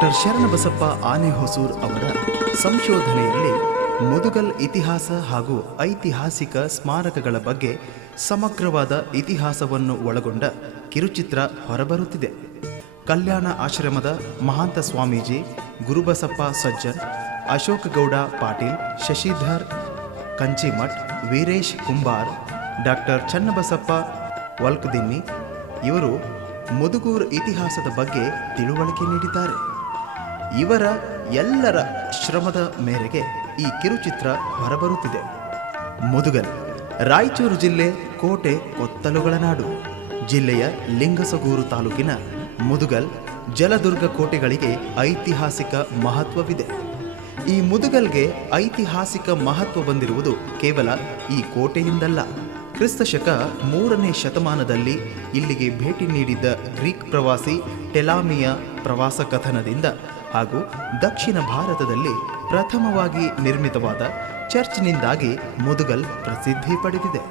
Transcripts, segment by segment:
Doctor Sharanabasappa ಆನೆಹೊಸೂರ್ ಅವರ ಸಂಶೋಧನೆಯಲ್ಲಿ ಮುದುಗಲ್ ಇತಿಹಾಸ ಹಾಗೂ ಐತಿಹಾಸಿಕ ಸ್ಮಾರಕಗಳ ಬಗ್ಗೆ ಸಮಗ್ರವಾದ ಇತಿಹಾಸವನ್ನು ಒಳಗೊಂಡ ಕಿರುಚಿತ್ರ ಹೊರಬರುತ್ತಿದೆ. ಕಲ್ಯಾಣ ಆಶ್ರಮದ ಮಹಾಂತ ಸ್ವಾಮೀಜಿ ಗುರುಬಸಪ್ಪ ಸಜ್ಜನ್, ಅಶೋಕಗೌಡ ಪಾಟೀಲ್, ಶಶಿಧರ್ ಕಂಚಿಮಠ್, ವೀರೇಶ್ ಕುಂಬಾರ್, ಡಾಕ್ಟರ್ ಚನ್ನಬಸಪ್ಪ ವಲ್ಕದಿನ್ನಿ ಇವರು ಮುದುಗೂರು ಇತಿಹಾಸದ ಬಗ್ಗೆ ತಿಳುವಳಿಕೆ ನೀಡಿದ್ದಾರೆ. ಇವರ ಎಲ್ಲರ ಶ್ರಮದ ಮೇರೆಗೆ ಈ ಕಿರುಚಿತ್ರ ಹೊರಬರುತ್ತಿದೆ. ಮುದುಗಲ್ ರಾಯಚೂರು ಜಿಲ್ಲೆ ಕೋಟೆ ಕೊತ್ತಲುಗಳ ನಾಡು. ಜಿಲ್ಲೆಯ ಲಿಂಗಸಗೂರು ತಾಲೂಕಿನ ಮುದುಗಲ್ ಜಲದುರ್ಗ ಕೋಟೆಗಳಿಗೆ ಐತಿಹಾಸಿಕ ಮಹತ್ವವಿದೆ. ಈ ಮುದುಗಲ್ಗೆ ಐತಿಹಾಸಿಕ ಮಹತ್ವ ಬಂದಿರುವುದು ಕೇವಲ ಈ ಕೋಟೆಯಿಂದಲ್ಲ. ಕ್ರಿಸ್ತಶಕ 3ನೇ ಶತಮಾನದಲ್ಲಿ ಇಲ್ಲಿಗೆ ಭೇಟಿ ನೀಡಿದ್ದ ಗ್ರೀಕ್ ಪ್ರವಾಸಿ ಟೆಲಾಮಿಯ ಪ್ರವಾಸ ಕಥನದಿಂದ ಹಾಗೂ ದಕ್ಷಿಣ ಭಾರತದಲ್ಲಿ ಪ್ರಥಮವಾಗಿ ನಿರ್ಮಿತವಾದ ಚರ್ಚ್ನಿಂದಾಗಿ ಮುದುಗಲ್ ಪ್ರಸಿದ್ಧಿ ಪಡೆದಿದೆ.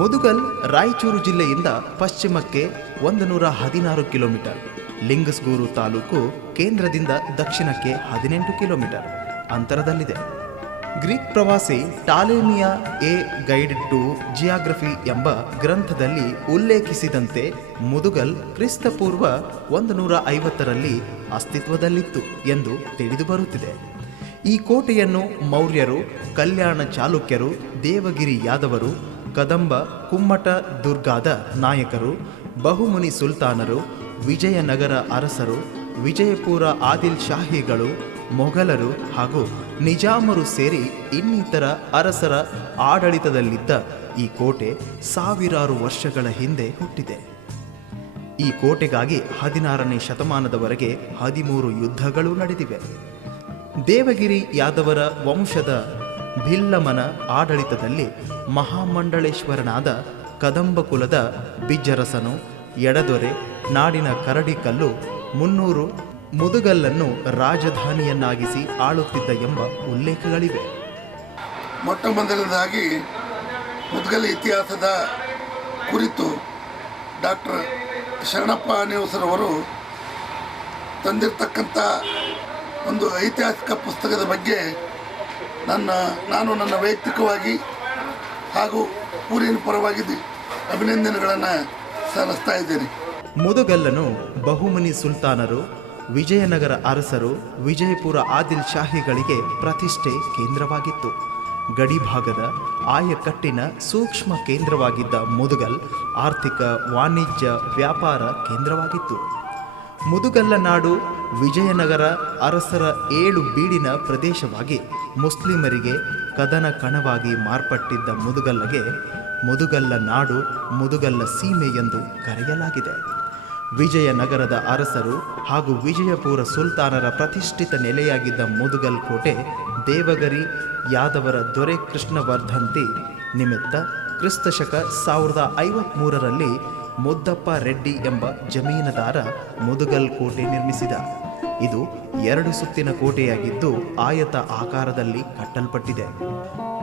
ಮುದುಗಲ್ ರಾಯಚೂರು ಜಿಲ್ಲೆಯಿಂದ ಪಶ್ಚಿಮಕ್ಕೆ 116 ಕಿಲೋಮೀಟರ್, ಲಿಂಗಸ್ಗೂರು ತಾಲೂಕು ಕೇಂದ್ರದಿಂದ ದಕ್ಷಿಣಕ್ಕೆ 18 ಕಿಲೋಮೀಟರ್ ಅಂತರದಲ್ಲಿದೆ. ಗ್ರೀಕ್ ಪ್ರವಾಸಿ ಟಾಲೆಮಿಯ ಎ ಗೈಡ್ ಟು ಜಿಯಾಗ್ರಫಿ ಎಂಬ ಗ್ರಂಥದಲ್ಲಿ ಉಲ್ಲೇಖಿಸಿದಂತೆ ಮುದುಗಲ್ ಕ್ರಿಸ್ತಪೂರ್ವ 150ರಲ್ಲಿ ಅಸ್ತಿತ್ವದಲ್ಲಿತ್ತು ಎಂದು ತಿಳಿದುಬರುತ್ತಿದೆ. ಈ ಕೋಟೆಯನ್ನು ಮೌರ್ಯರು, ಕಲ್ಯಾಣ ಚಾಲುಕ್ಯರು, ದೇವಗಿರಿ ಯಾದವರು, ಕದಂಬ ಕುಮ್ಮಟ ದುರ್ಗಾದ ನಾಯಕರು, ಬಹುಮುನಿ ಸುಲ್ತಾನರು, ವಿಜಯನಗರ ಅರಸರು, ವಿಜಯಪುರ ಆದಿಲ್ ಶಾಹಿಗಳು, ಮೊಘಲರು ಹಾಗೂ ನಿಜಾಮರು ಸೇರಿ ಇನ್ನಿತರ ಅರಸರ ಆಡಳಿತದಲ್ಲಿದ್ದ ಈ ಕೋಟೆ ಸಾವಿರಾರು ವರ್ಷಗಳ ಹಿಂದೆ ಹುಟ್ಟಿದೆ. ಈ ಕೋಟೆಗಾಗಿ 16ನೇ ಶತಮಾನದವರೆಗೆ 13 ಯುದ್ಧಗಳು ನಡೆದಿವೆ. ದೇವಗಿರಿ ಯಾದವರ ವಂಶದ ಭಿಲ್ಲಮನ ಆಡಳಿತದಲ್ಲಿ ಮಹಾಮಂಡಳೇಶ್ವರನಾದ ಕದಂಬ ಕುಲದ ಬಿಜ್ಜರಸನು ಎಡದೊರೆ ನಾಡಿನ ಕರಡಿಕಲ್ಲು 300 ಮುದುಗಲ್ಲನ್ನು ರಾಜಧಾನಿಯನ್ನಾಗಿಸಿ ಆಳುತ್ತಿದ್ದ ಎಂಬ ಉಲ್ಲೇಖಗಳಿವೆ. ಮೊಟ್ಟ ಮೊದಲನೇದಾಗಿ ಮುದುಗಲ್ ಇತಿಹಾಸದ ಕುರಿತು ಡಾಕ್ಟರ್ ಶರಣಪ್ಪ ಆನೆಹೊಸೂರ್ ಅವರು ತಂದಿರತಕ್ಕಂಥ ಒಂದು ಐತಿಹಾಸಿಕ ಪುಸ್ತಕದ ಬಗ್ಗೆ ನಾನು ನನ್ನ ವೈಯಕ್ತಿಕವಾಗಿ ಹಾಗೂ ಊರಿನ ಪರವಾಗಿ ಅಭಿನಂದನೆಗಳನ್ನು ಸಲ್ಲಿಸ್ತಾ ಇದ್ದೇನೆ. ಮುದುಗಲ್ಲನು ಬಹುಮನಿ ಸುಲ್ತಾನರು, ವಿಜಯನಗರ ಅರಸರು, ವಿಜಯಪುರ ಆದಿಲ್ ಶಾಹಿಗಳಿಗೆ ಪ್ರತಿಷ್ಠೆ ಕೇಂದ್ರವಾಗಿತ್ತು. ಗಡಿಭಾಗದ ಆಯಕಟ್ಟಿನ ಸೂಕ್ಷ್ಮ ಕೇಂದ್ರವಾಗಿದ್ದ ಮುದುಗಲ್ ಆರ್ಥಿಕ, ವಾಣಿಜ್ಯ, ವ್ಯಾಪಾರ ಕೇಂದ್ರವಾಗಿತ್ತು. ಮುದುಗಲ್ಲ ನಾಡು ವಿಜಯನಗರ ಅರಸರ 7 ಬೀಡಿನ ಪ್ರದೇಶವಾಗಿ ಮುಸ್ಲಿಮರಿಗೆ ಕದನ ಕಣವಾಗಿ ಮಾರ್ಪಟ್ಟಿದ್ದ ಮುದುಗಲ್ಲಗೆ ಮುದುಗಲ್ಲ ನಾಡು, ಮುದುಗಲ್ಲ ಸೀಮೆ ಎಂದು ಕರೆಯಲಾಗಿದೆ. ವಿಜಯನಗರದ ಅರಸರು ಹಾಗೂ ವಿಜಯಪುರ ಸುಲ್ತಾನರ ಪ್ರತಿಷ್ಠಿತ ನೆಲೆಯಾಗಿದ್ದ ಮುದುಗಲ್ ಕೋಟೆ ದೇವಗರಿ ಯಾದವರ ದೊರೆ ಕೃಷ್ಣವರ್ಧಂತಿ ನಿಮಿತ್ತ ಕ್ರಿಸ್ತಶಕ 1053ರಲ್ಲಿ ಮುದ್ದಪ್ಪ ರೆಡ್ಡಿ ಎಂಬ ಜಮೀನದಾರ ಮುದುಗಲ್ ಕೋಟೆ ನಿರ್ಮಿಸಿದ. ಇದು 2 ಸುತ್ತಿನ ಕೋಟೆಯಾಗಿದ್ದು ಆಯತ ಆಕಾರದಲ್ಲಿ ಕಟ್ಟಲ್ಪಟ್ಟಿದೆ.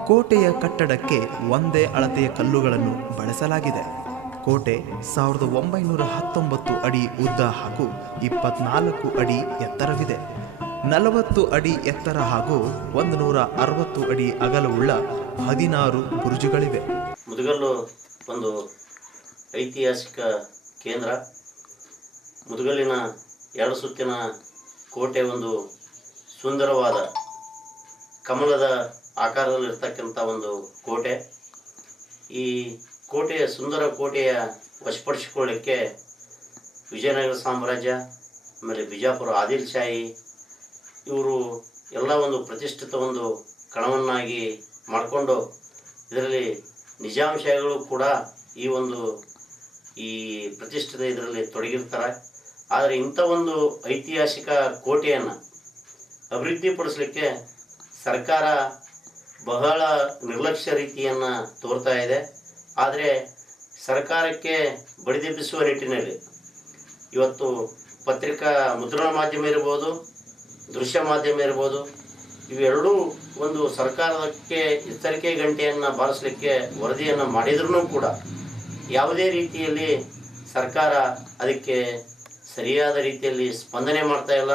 ಕೋಟೆಯ ಕಟ್ಟಡಕ್ಕೆ ಒಂದೇ ಅಳತೆಯ ಕಲ್ಲುಗಳನ್ನು ಬಳಸಲಾಗಿದೆ. ಕೋಟೆ 1919 ಅಡಿ ಉದ್ದ ಹಾಗೂ 24 ಅಡಿ ಎತ್ತರವಿದೆ. 40 ಅಡಿ ಎತ್ತರ ಹಾಗೂ 160 ಅಡಿ ಅಗಲವುಳ್ಳ 16 ಬುರುಜುಗಳಿವೆ. ಮುದುಗಲ್ಲು ಒಂದು ಐತಿಹಾಸಿಕ ಕೇಂದ್ರ. ಮುದುಗಲ್ಲಿನ 2 ಸುತ್ತಿನ ಕೋಟೆ ಒಂದು ಸುಂದರವಾದ ಕಮಲದ ಆಕಾರದಲ್ಲಿರ್ತಕ್ಕಂಥ ಒಂದು ಕೋಟೆ. ಈ ಕೋಟೆಯ ಸುಂದರ ಕೋಟೆಯ ವಶಪಡಿಸಿಕೊಳ್ಳಲಿಕ್ಕೆ ವಿಜಯನಗರ ಸಾಮ್ರಾಜ್ಯ, ಆಮೇಲೆ ಬಿಜಾಪುರ ಆದಿಲ್ ಶಾಹಿ ಇವರು ಎಲ್ಲ ಒಂದು ಪ್ರತಿಷ್ಠಿತ ಒಂದು ಕಣವನ್ನಾಗಿ ಮಾಡಿಕೊಂಡು ಇದರಲ್ಲಿ ನಿಜಾಮ್ ಶಾಹಿಗಳು ಕೂಡ ಈ ಪ್ರತಿಷ್ಠಿತ ಇದರಲ್ಲಿ ತೊಡಗಿರ್ತಾರೆ. ಆದರೆ ಇಂಥ ಒಂದು ಐತಿಹಾಸಿಕ ಕೋಟೆಯನ್ನು ಅಭಿವೃದ್ಧಿಪಡಿಸಲಿಕ್ಕೆ ಸರ್ಕಾರ ಬಹಳ ನಿರ್ಲಕ್ಷ್ಯ ರೀತಿಯನ್ನು ತೋರ್ತಾ ಇದೆ. ಆದರೆ ಸರ್ಕಾರಕ್ಕೆ ಬಡಿದೆಬ್ಬಿಸುವ ನಿಟ್ಟಿನಲ್ಲಿ ಇವತ್ತು ಪತ್ರಿಕಾ ಮುದ್ರಣ ಮಾಧ್ಯಮ ಇರ್ಬೋದು, ದೃಶ್ಯ ಮಾಧ್ಯಮ ಇರ್ಬೋದು, ಇವೆರಡೂ ಒಂದು ಸರ್ಕಾರಕ್ಕೆ ಎಚ್ಚರಿಕೆ ಗಂಟೆಯನ್ನು ಬಾರಿಸಲಿಕ್ಕೆ ವರದಿಯನ್ನು ಮಾಡಿದ್ರೂ ಕೂಡ ಯಾವುದೇ ರೀತಿಯಲ್ಲಿ ಸರ್ಕಾರ ಅದಕ್ಕೆ ಸರಿಯಾದ ರೀತಿಯಲ್ಲಿ ಸ್ಪಂದನೆ ಮಾಡ್ತಾ ಇಲ್ಲ.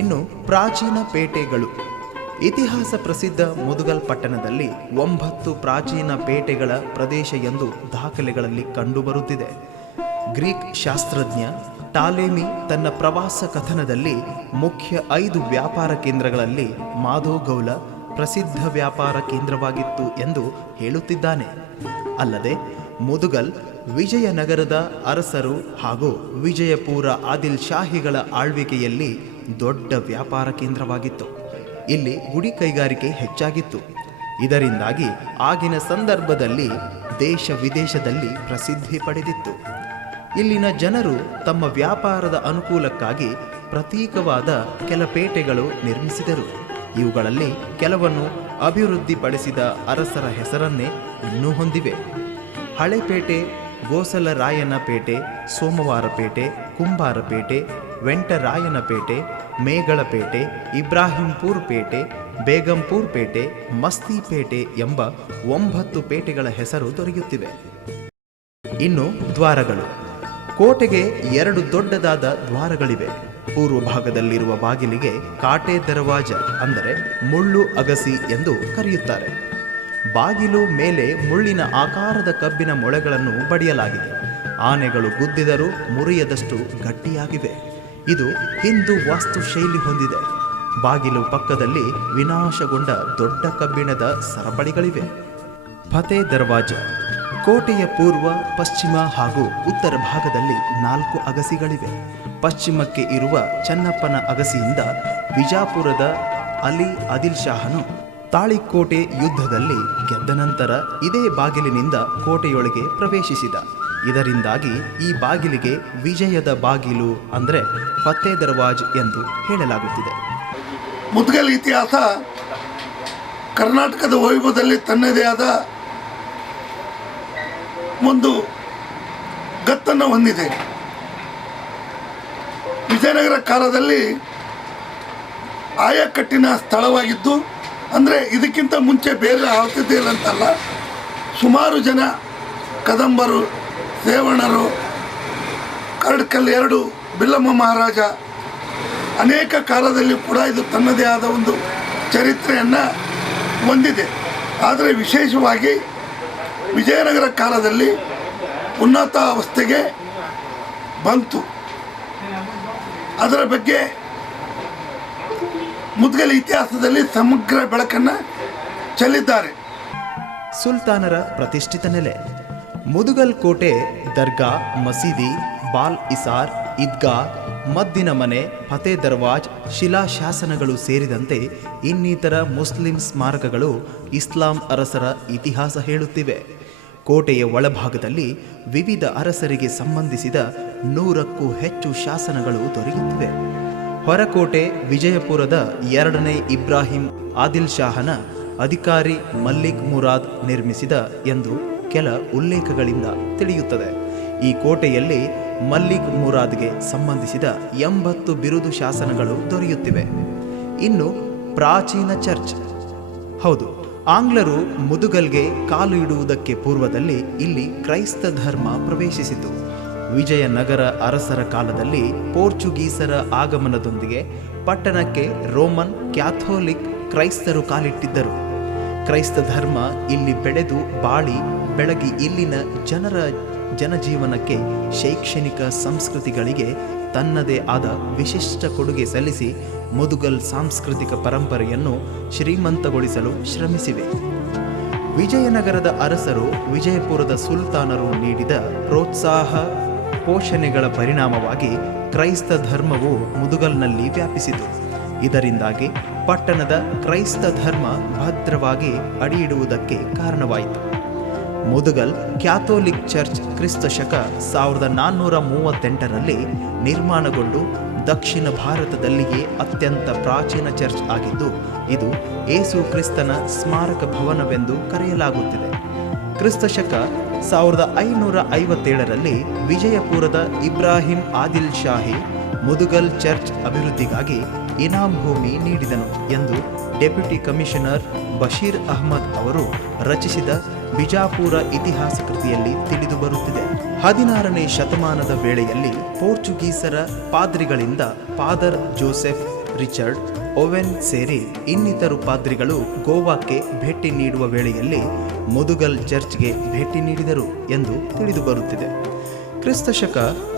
ಇನ್ನು ಪ್ರಾಚೀನ ಪೇಟೆಗಳು. ಇತಿಹಾಸ ಪ್ರಸಿದ್ಧ ಮುದುಗಲ್ ಪಟ್ಟಣದಲ್ಲಿ 9 ಪ್ರಾಚೀನ ಪೇಟೆಗಳ ಪ್ರದೇಶ ಎಂದು ದಾಖಲೆಗಳಲ್ಲಿ ಕಂಡುಬರುತ್ತಿದೆ. ಗ್ರೀಕ್ ಶಾಸ್ತ್ರಜ್ಞ ಟಾಲೆಮಿ ತನ್ನ ಪ್ರವಾಸ ಕಥನದಲ್ಲಿ ಮುಖ್ಯ 5 ವ್ಯಾಪಾರ ಕೇಂದ್ರಗಳಲ್ಲಿ ಮಾಧೋಗೌಲ ಪ್ರಸಿದ್ಧ ವ್ಯಾಪಾರ ಕೇಂದ್ರವಾಗಿತ್ತು ಎಂದು ಹೇಳುತ್ತಿದ್ದಾನೆ. ಅಲ್ಲದೆ ಮುದುಗಲ್ ವಿಜಯನಗರದ ಅರಸರು ಹಾಗೂ ವಿಜಯಪುರ ಆದಿಲ್ ಶಾಹಿಗಳ ಆಳ್ವಿಕೆಯಲ್ಲಿ ದೊಡ್ಡ ವ್ಯಾಪಾರ ಕೇಂದ್ರವಾಗಿತ್ತು. ಇಲ್ಲಿ ಗುಡಿ ಕೈಗಾರಿಕೆ ಹೆಚ್ಚಾಗಿತ್ತು. ಇದರಿಂದಾಗಿ ಆಗಿನ ಸಂದರ್ಭದಲ್ಲಿ ದೇಶ ವಿದೇಶದಲ್ಲಿ ಪ್ರಸಿದ್ಧಿ ಪಡೆದಿತ್ತು. ಇಲ್ಲಿನ ಜನರು ತಮ್ಮ ವ್ಯಾಪಾರದ ಅನುಕೂಲಕ್ಕಾಗಿ ಪ್ರತ್ಯೇಕವಾದ ಕೆಲ ಪೇಟೆಗಳು ನಿರ್ಮಿಸಿದರು. ಇವುಗಳಲ್ಲಿ ಕೆಲವನ್ನು ಅಭಿವೃದ್ಧಿಪಡಿಸಿದ ಅರಸರ ಹೆಸರನ್ನೇ ಇನ್ನೂ ಹೊಂದಿವೆ. ಹಳೆಪೇಟೆ, ಗೋಸಲರಾಯನಪೇಟೆ, ಸೋಮವಾರಪೇಟೆ, ಕುಂಬಾರಪೇಟೆ, ವೆಂಟರಾಯನಪೇಟೆ, ಮೇಗಳಪೇಟೆ, ಇಬ್ರಾಹಿಂಪುರ್ ಪೇಟೆ, ಬೇಗಂಪುರ್ ಪೇಟೆ, ಮಸ್ತಿಪೇಟೆ ಎಂಬ 9 ಪೇಟೆಗಳ ಹೆಸರು ದೊರೆಯುತ್ತಿವೆ. ಇನ್ನು ದ್ವಾರಗಳು. ಕೋಟೆಗೆ 2 ದೊಡ್ಡದಾದ ದ್ವಾರಗಳಿವೆ. ಪೂರ್ವ ಭಾಗದಲ್ಲಿರುವ ಬಾಗಿಲಿಗೆ ಕಾಟೆ ದರವಾಜ ಅಂದರೆ ಮುಳ್ಳು ಅಗಸಿ ಎಂದು ಕರೆಯುತ್ತಾರೆ. ಬಾಗಿಲು ಮೇಲೆ ಮುಳ್ಳಿನ ಆಕಾರದ ಕಬ್ಬಿನ ಮೊಳೆಗಳನ್ನು ಬಡಿಯಲಾಗಿದೆ. ಆನೆಗಳು ಗುದ್ದಿದರೂ ಮುರಿಯದಷ್ಟು ಗಟ್ಟಿಯಾಗಿವೆ. ಇದು ಹಿಂದೂ ವಾಸ್ತುಶೈಲಿ ಹೊಂದಿದೆ. ಬಾಗಿಲು ಪಕ್ಕದಲ್ಲಿ ವಿನಾಶಗೊಂಡ ದೊಡ್ಡ ಕಬ್ಬಿಣದ ಸರಪಳಿಗಳಿವೆ. ಫತೇ ದರ್ವಾಜ. ಕೋಟೆಯ ಪೂರ್ವ, ಪಶ್ಚಿಮ ಹಾಗೂ ಉತ್ತರ ಭಾಗದಲ್ಲಿ 4 ಅಗಸಿಗಳಿವೆ. ಪಶ್ಚಿಮಕ್ಕೆ ಇರುವ ಚನ್ನಪ್ಪನ ಅಗಸಿಯಿಂದ ವಿಜಾಪುರದ ಅಲಿ ಆದಿಲ್ ಶಾಹನು ತಾಳಿಕೋಟೆ ಯುದ್ಧದಲ್ಲಿ ಗೆದ್ದ ನಂತರ ಇದೇ ಬಾಗಿಲಿನಿಂದ ಕೋಟೆಯೊಳಗೆ ಪ್ರವೇಶಿಸಿದ. ಇದರಿಂದಾಗಿ ಈ ಬಾಗಿಲಿಗೆ ವಿಜಯದ ಬಾಗಿಲು ಅಂದರೆ ಫತೇ ದರ್ವಾಜ್ ಎಂದು ಹೇಳಲಾಗುತ್ತಿದೆ. ಮುದ್ಗಲ್ ಇತಿಹಾಸ ಕರ್ನಾಟಕದ ವೈಭವದಲ್ಲಿ ತನ್ನದೇ ಆದ ಒಂದು ಗತ್ತನ್ನು ಹೊಂದಿದೆ. ವಿಜಯನಗರ ಕಾಲದಲ್ಲಿ ಆಯಕಟ್ಟಿನ ಸ್ಥಳವಾಗಿದ್ದು, ಅಂದರೆ ಇದಕ್ಕಿಂತ ಮುಂಚೆ ಬೇರೆ ಆಳ್ತಿದ್ದಿಲ್ಲ ಅಂತಲ್ಲ, ಸುಮಾರು ಜನ ಕದಂಬರು, ಸೇವಣರು, ಕರಡ್ಕಲ್ 2, ಬಿಲ್ಲಮ್ಮ ಮಹಾರಾಜ ಅನೇಕ ಕಾಲದಲ್ಲಿ ಕೂಡ ಇದು ತನ್ನದೇ ಆದ ಒಂದು ಚರಿತ್ರೆಯನ್ನು ಹೊಂದಿದೆ. ಆದರೆ ವಿಶೇಷವಾಗಿ ವಿಜಯನಗರ ಕಾಲದಲ್ಲಿ ಉನ್ನತ ಅವಸ್ಥೆಗೆ ಬಂತು. ಅದರ ಬಗ್ಗೆ ಮುದ್ಗಲ್ ಇತಿಹಾಸದಲ್ಲಿ ಸಮಗ್ರ ಬೆಳಕನ್ನು ಚೆಲ್ಲಿದ್ದಾರೆ. ಸುಲ್ತಾನರ ಪ್ರತಿಷ್ಠಿತ ನೆಲೆ. ಮುದುಗಲ್ ಕೋಟೆ ದರ್ಗಾ, ಮಸೀದಿ, ಬಾಲ್ ಇಸಾರ್, ಈದ್ಗಾ, ಮದ್ದಿನ ಮನೆ, ಫತೇ ದರ್ವಾಜ್, ಶಿಲಾಶಾಸನಗಳು ಸೇರಿದಂತೆ ಇನ್ನಿತರ ಮುಸ್ಲಿಂ ಸ್ಮಾರಕಗಳು ಇಸ್ಲಾಂ ಅರಸರ ಇತಿಹಾಸ ಹೇಳುತ್ತಿವೆ. ಕೋಟೆಯ ಒಳಭಾಗದಲ್ಲಿ ವಿವಿಧ ಅರಸರಿಗೆ ಸಂಬಂಧಿಸಿದ 100ಕ್ಕೂ ಹೆಚ್ಚು ಶಾಸನಗಳು ದೊರೆಯುತ್ತಿವೆ. ಹೊರಕೋಟೆ ವಿಜಯಪುರದ 2ನೇ ಇಬ್ರಾಹಿಂ ಆದಿಲ್ ಶಾಹನ ಅಧಿಕಾರಿ ಮಲ್ಲಿಕ್ ಮುರಾದ್ ನಿರ್ಮಿಸಿದ ಎಂದು ಕೆಲ ಉಲ್ಲೇಖಗಳಿಂದ ತಿಳಿಯುತ್ತದೆ. ಈ ಕೋಟೆಯಲ್ಲಿ ಮಲ್ಲಿಕ್ ಮುರಾದ್ಗೆ ಸಂಬಂಧಿಸಿದ 80 ಬಿರುದು ಶಾಸನಗಳು ದೊರೆಯುತ್ತಿವೆ. ಇನ್ನು ಪ್ರಾಚೀನ ಚರ್ಚ್. ಹೌದು, ಆಂಗ್ಲರು ಮುದುಗಲ್ಗೆ ಕಾಲು ಇಡುವುದಕ್ಕೆ ಪೂರ್ವದಲ್ಲಿ ಇಲ್ಲಿ ಕ್ರೈಸ್ತ ಧರ್ಮ ಪ್ರವೇಶಿಸಿತು. ವಿಜಯನಗರ ಅರಸರ ಕಾಲದಲ್ಲಿ ಪೋರ್ಚುಗೀಸರ ಆಗಮನದೊಂದಿಗೆ ಪಟ್ಟಣಕ್ಕೆ ರೋಮನ್ ಕ್ಯಾಥೋಲಿಕ್ ಕ್ರೈಸ್ತರು ಕಾಲಿಟ್ಟಿದ್ದರು. ಕ್ರೈಸ್ತ ಧರ್ಮ ಇಲ್ಲಿ ಬೆಳೆದು ಬಾಳಿ ಬೆಳಗಿ ಇಲ್ಲಿನ ಜನಜೀವನಕ್ಕೆ, ಶೈಕ್ಷಣಿಕ ಸಂಸ್ಕೃತಿಗಳಿಗೆ ತನ್ನದೇ ಆದ ವಿಶಿಷ್ಟ ಕೊಡುಗೆ ಸಲ್ಲಿಸಿ ಮುದುಗಲ್ ಸಾಂಸ್ಕೃತಿಕ ಪರಂಪರೆಯನ್ನು ಶ್ರೀಮಂತಗೊಳಿಸಲು ಶ್ರಮಿಸಿವೆ. ವಿಜಯನಗರದ ಅರಸರು ವಿಜಯಪುರದ ಸುಲ್ತಾನರು ನೀಡಿದ ಪ್ರೋತ್ಸಾಹ ಪೋಷಣೆಗಳ ಪರಿಣಾಮವಾಗಿ ಕ್ರೈಸ್ತ ಧರ್ಮವು ಮುದುಗಲ್ನಲ್ಲಿ ವ್ಯಾಪಿಸಿತು. ಇದರಿಂದಾಗಿ ಪಟ್ಟಣದ ಕ್ರೈಸ್ತ ಧರ್ಮ ಭದ್ರವಾಗಿ ಅಡಿಯಿಡುವುದಕ್ಕೆ ಕಾರಣವಾಯಿತು. ಮುದುಗಲ್ ಕ್ಯಾಥೋಲಿಕ್ ಚರ್ಚ್ ಕ್ರಿಸ್ತ ಶಕ 1438ರಲ್ಲಿ ನಿರ್ಮಾಣಗೊಂಡು ದಕ್ಷಿಣ ಭಾರತದಲ್ಲಿಯೇ ಅತ್ಯಂತ ಪ್ರಾಚೀನ ಚರ್ಚ್ ಆಗಿದ್ದು, ಇದು ಏಸು ಕ್ರಿಸ್ತನ ಸ್ಮಾರಕ ಭವನವೆಂದು ಕರೆಯಲಾಗುತ್ತಿದೆ. ಕ್ರಿಸ್ತ ಶಕ 1557ರಲ್ಲಿ ವಿಜಯಪುರದ ಇಬ್ರಾಹಿಂ ಆದಿಲ್ ಶಾಹಿ ಮುದುಗಲ್ ಚರ್ಚ್ ಅಭಿವೃದ್ಧಿಗಾಗಿ ಇನಾಮ್ ಭೂಮಿ ನೀಡಿದನು ಎಂದು ಡೆಪ್ಯೂಟಿ ಕಮಿಷನರ್ ಬಶೀರ್ ಅಹ್ಮದ್ ಅವರು ರಚಿಸಿದ ಬಿಜಾಪುರ ಇತಿಹಾಸ ಕೃತಿಯಲ್ಲಿ ತಿಳಿದು ಬರುತ್ತಿದೆ. 16ನೇ ಶತಮಾನದ ವೇಳೆಯಲ್ಲಿ ಪೋರ್ಚುಗೀಸರ ಪಾದ್ರಿಗಳಿಂದ ಫಾದರ್ ಜೋಸೆಫ್, ರಿಚರ್ಡ್, ಓವೆನ್ ಸೇರಿ ಇನ್ನಿತರು ಪಾದ್ರಿಗಳು ಗೋವಾಕ್ಕೆ ಭೇಟಿ ನೀಡುವ ವೇಳೆಯಲ್ಲಿ ಮುದುಗಲ್ ಚರ್ಚ್ಗೆ ಭೇಟಿ ನೀಡಿದರು ಎಂದು ತಿಳಿದು ಬರುತ್ತಿದೆ. ಕ್ರಿಸ್ತಶಕ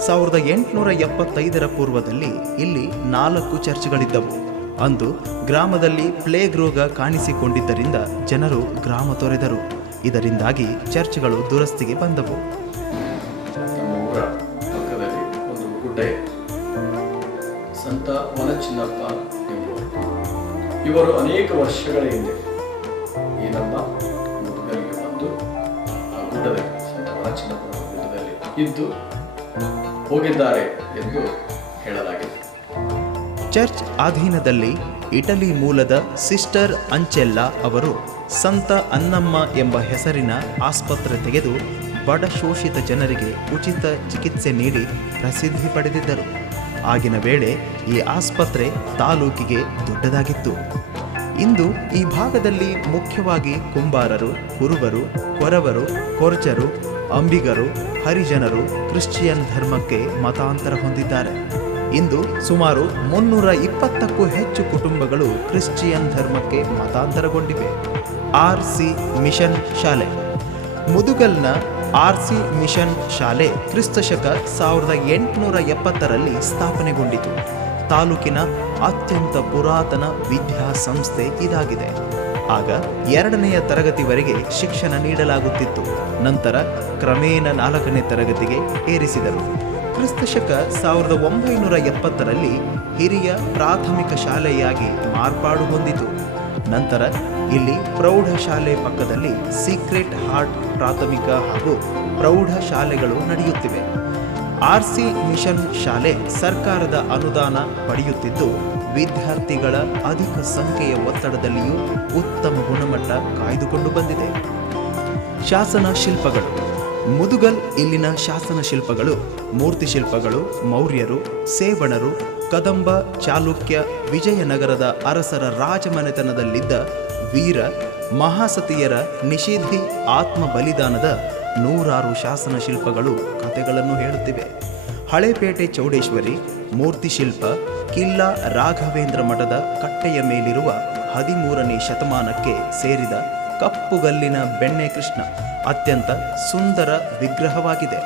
1875ರ ಪೂರ್ವದಲ್ಲಿ ಇಲ್ಲಿ 4 ಚರ್ಚ್ಗಳಿದ್ದವು. ಅಂದು ಗ್ರಾಮದಲ್ಲಿ ಪ್ಲೇಗ್ ರೋಗ ಕಾಣಿಸಿಕೊಂಡಿದ್ದರಿಂದ ಜನರು ಗ್ರಾಮ ತೊರೆದರು. ಇದರಿಂದಾಗಿ ಚರ್ಚ್ಗಳು ದುರಸ್ತಿಗೆ ಬಂದವು. ನಮ್ಮ ಊರ ಪಕ್ಕದಲ್ಲಿ ಒಂದು ಗುಡ್ಡ ಇದೆ. ಸಂತ ವನಚಿನ್ನಪ್ಪ ಎಂಬುವರು. ಇವರು ಅನೇಕ ವರ್ಷಗಳ ಹಿಂದೆ ಈ ನಮ್ಮ ಮುದುಗರಿಗೆ ಬಂದು ಆ ಗುಡ್ಡದಲ್ಲಿ ಸಂತ ವನಚಿನ್ನಪ್ಪನ ಗುಡ್ಡದಲ್ಲಿ ಇದ್ದು ಹೋಗಿದ್ದಾರೆ ಎಂದು ಹೇಳಲಾಗಿದೆ. ಚರ್ಚ್ ಅಧೀನದಲ್ಲಿ ಇಟಲಿ ಮೂಲದ ಸಿಸ್ಟರ್ ಅಂಚೆಲ್ಲಾ ಅವರು ಸಂತ ಅನ್ನಮ್ಮ ಎಂಬ ಹೆಸರಿನ ಆಸ್ಪತ್ರೆ ತೆಗೆದು ಬಡ ಶೋಷಿತ ಜನರಿಗೆ ಉಚಿತ ಚಿಕಿತ್ಸೆ ನೀಡಿ ಪ್ರಸಿದ್ಧಿ ಪಡೆದಿದ್ದರು. ಆಗಿನ ವೇಳೆ ಈ ಆಸ್ಪತ್ರೆ ತಾಲೂಕಿಗೆ ದೊಡ್ಡದಾಗಿತ್ತು. ಇಂದು ಈ ಭಾಗದಲ್ಲಿ ಮುಖ್ಯವಾಗಿ ಕುಂಬಾರರು, ಕುರುಬರು, ಕೊರವರು, ಕೊರ್ಚರು, ಅಂಬಿಗರು, ಹರಿಜನರು ಕ್ರಿಶ್ಚಿಯನ್ ಧರ್ಮಕ್ಕೆ ಮತಾಂತರ ಹೊಂದಿದ್ದಾರೆ. ಇಂದು ಸುಮಾರು 320ಕ್ಕೂ ಹೆಚ್ಚು ಕುಟುಂಬಗಳು ಕ್ರಿಶ್ಚಿಯನ್ ಧರ್ಮಕ್ಕೆ ಮತಾಂತರಗೊಂಡಿವೆ. ಆರ್.ಸಿ. ಮಿಷನ್ ಶಾಲೆ. ಮುದುಗಲ್ನ ಆರ್.ಸಿ. ಮಿಷನ್ ಶಾಲೆ ಕ್ರಿಸ್ತಶಕ 1870ರಲ್ಲಿ ಸ್ಥಾಪನೆಗೊಂಡಿತು. ತಾಲೂಕಿನ ಅತ್ಯಂತ ಪುರಾತನ ವಿದ್ಯಾಸಂಸ್ಥೆ ಇದಾಗಿದೆ. ಆಗ 2ನೇ ತರಗತಿವರೆಗೆ ಶಿಕ್ಷಣ ನೀಡಲಾಗುತ್ತಿತ್ತು. ನಂತರ ಕ್ರಮೇಣ 4ನೇ ತರಗತಿಗೆ ಏರಿಸಿದರು. ಕ್ರಿಸ್ತಶಕ 1970ರಲ್ಲಿ ಹಿರಿಯ ಪ್ರಾಥಮಿಕ ಶಾಲೆಯಾಗಿ ಮಾರ್ಪಾಡು ಹೊಂದಿತು. ನಂತರ ಇಲ್ಲಿ ಪ್ರೌಢಶಾಲೆ ಪಕ್ಕದಲ್ಲಿ ಸೀಕ್ರೆಟ್ ಹಾರ್ಟ್ ಪ್ರಾಥಮಿಕ ಹಾಗೂ ಪ್ರೌಢ ಶಾಲೆಗಳು ನಡೆಯುತ್ತಿವೆ. ಆರ್.ಸಿ. ಮಿಷನ್ ಶಾಲೆ ಸರ್ಕಾರದ ಅನುದಾನ ಪಡೆಯುತ್ತಿದ್ದು ವಿದ್ಯಾರ್ಥಿಗಳ ಅಧಿಕ ಸಂಖ್ಯೆಯ ಒತ್ತಡದಲ್ಲಿಯೂ ಉತ್ತಮ ಗುಣಮಟ್ಟ ಕಾಯ್ದುಕೊಂಡು ಬಂದಿದೆ. ಶಾಸನ ಶಿಲ್ಪಗಳು. ಮುದುಗಲ್ ಇಲ್ಲಿನ ಶಾಸನ ಶಿಲ್ಪಗಳು, ಮೂರ್ತಿ ಶಿಲ್ಪಗಳು ಮೌರ್ಯರು, ಸೇವಣರು, ಕದಂಬ, ಚಾಲುಕ್ಯ, ವಿಜಯನಗರದ ಅರಸರ ರಾಜಮನೆತನದಲ್ಲಿದ್ದ ವೀರ ಮಹಾಸತಿಯರ ನಿಷೇಧಿ ಆತ್ಮ ಬಲಿದಾನದ 100 ಶಾಸನ ಶಿಲ್ಪಗಳು ಕಥೆಗಳನ್ನು ಹೇಳುತ್ತಿವೆ. ಹಳೇಪೇಟೆ ಚೌಡೇಶ್ವರಿ ಮೂರ್ತಿ ಶಿಲ್ಪ ಕಿಲ್ಲಾ ರಾಘವೇಂದ್ರ ಮಠದ ಕಟ್ಟೆಯ ಮೇಲಿರುವ 13ನೇ ಶತಮಾನಕ್ಕೆ ಸೇರಿದ ಕಪ್ಪುಗಲ್ಲಿನ ಬೆಣ್ಣೆ ಕೃಷ್ಣ ಅತ್ಯಂತ ಸುಂದರ ವಿಗ್ರಹವಾಗಿದೆ.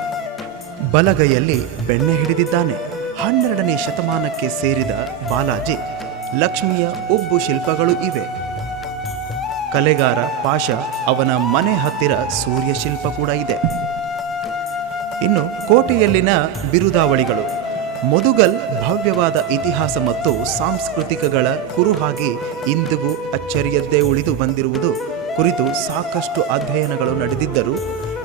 ಬಲಗೈಯಲ್ಲಿ ಬೆಣ್ಣೆ ಹಿಡಿದಿದ್ದಾನೆ. 12ನೇ ಶತಮಾನಕ್ಕೆ ಸೇರಿದ ಬಾಲಾಜಿ, ಲಕ್ಷ್ಮಿಯ ಉಬ್ಬು ಶಿಲ್ಪಗಳು ಇವೆ. ಕಲೆಗಾರ ಪಾಷ ಅವನ ಮನೆ ಹತ್ತಿರ ಸೂರ್ಯ ಶಿಲ್ಪ ಕೂಡ ಇದೆ. ಇನ್ನು ಕೋಟೆಯಲ್ಲಿನ ಬಿರುದಾವಳಿಗಳು. ಮುದುಗಲ್ ಭವ್ಯವಾದ ಇತಿಹಾಸ ಮತ್ತು ಸಾಂಸ್ಕೃತಿಕಗಳ ಕುರುಹಾಗಿ ಇಂದಿಗೂ ಅಚ್ಚರಿಯದ್ದೇ ಉಳಿದು ಬಂದಿರುವುದು ಕುರಿತು ಸಾಕಷ್ಟು ಅಧ್ಯಯನಗಳು ನಡೆದಿದ್ದರೂ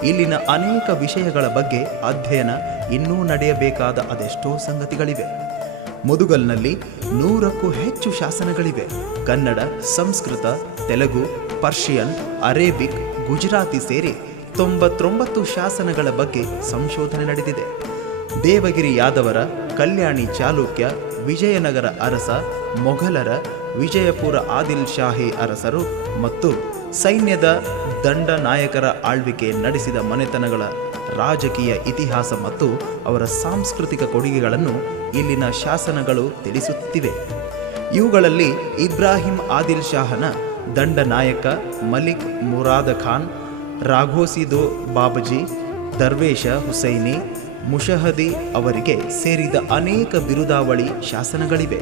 ಇಲ್ಲಿನ ಅನೇಕ ವಿಷಯಗಳ ಬಗ್ಗೆ ಅಧ್ಯಯನ ಇನ್ನೂ ನಡೆಯಬೇಕಾದ ಅದೆಷ್ಟೋ ಸಂಗತಿಗಳಿವೆ. ಮುದುಗಲ್ನಲ್ಲಿ 100ಕ್ಕೂ ಹೆಚ್ಚು ಶಾಸನಗಳಿವೆ. ಕನ್ನಡ, ಸಂಸ್ಕೃತ, ತೆಲುಗು, ಪರ್ಷಿಯನ್, ಅರೇಬಿಕ್, ಗುಜರಾತಿ ಸೇರಿ 99 ಶಾಸನಗಳ ಬಗ್ಗೆ ಸಂಶೋಧನೆ ನಡೆದಿದೆ. ದೇವಗಿರಿ ಯಾದವರ, ಕಲ್ಯಾಣಿ ಚಾಲುಕ್ಯ, ವಿಜಯನಗರ ಅರಸ, ಮೊಘಲರ, ವಿಜಯಪುರ ಆದಿಲ್ ಶಾಹಿ ಅರಸರು ಮತ್ತು ಸೈನ್ಯದ ದಂಡ ನಾಯಕರ ಆಳ್ವಿಕೆ ನಡೆಸಿದ ಮನೆತನಗಳ ರಾಜಕೀಯ ಇತಿಹಾಸ ಮತ್ತು ಅವರ ಸಾಂಸ್ಕೃತಿಕ ಕೊಡುಗೆಗಳನ್ನು ಇಲ್ಲಿನ ಶಾಸನಗಳು ತಿಳಿಸುತ್ತಿವೆ. ಇವುಗಳಲ್ಲಿ ಇಬ್ರಾಹಿಂ ಆದಿಲ್ ಶಾಹನ ದಂಡನಾಯಕ, ಮಲಿಕ್ ಮುರಾದ ಖಾನ್, ರಾಘೋಸಿದೋ ಬಾಬಜಿ, ದರ್ವೇಶ ಹುಸೈನಿ, ಮುಷಹದಿ ಅವರಿಗೆ ಸೇರಿದ ಅನೇಕ ಬಿರುದಾವಳಿ ಶಾಸನಗಳಿವೆ.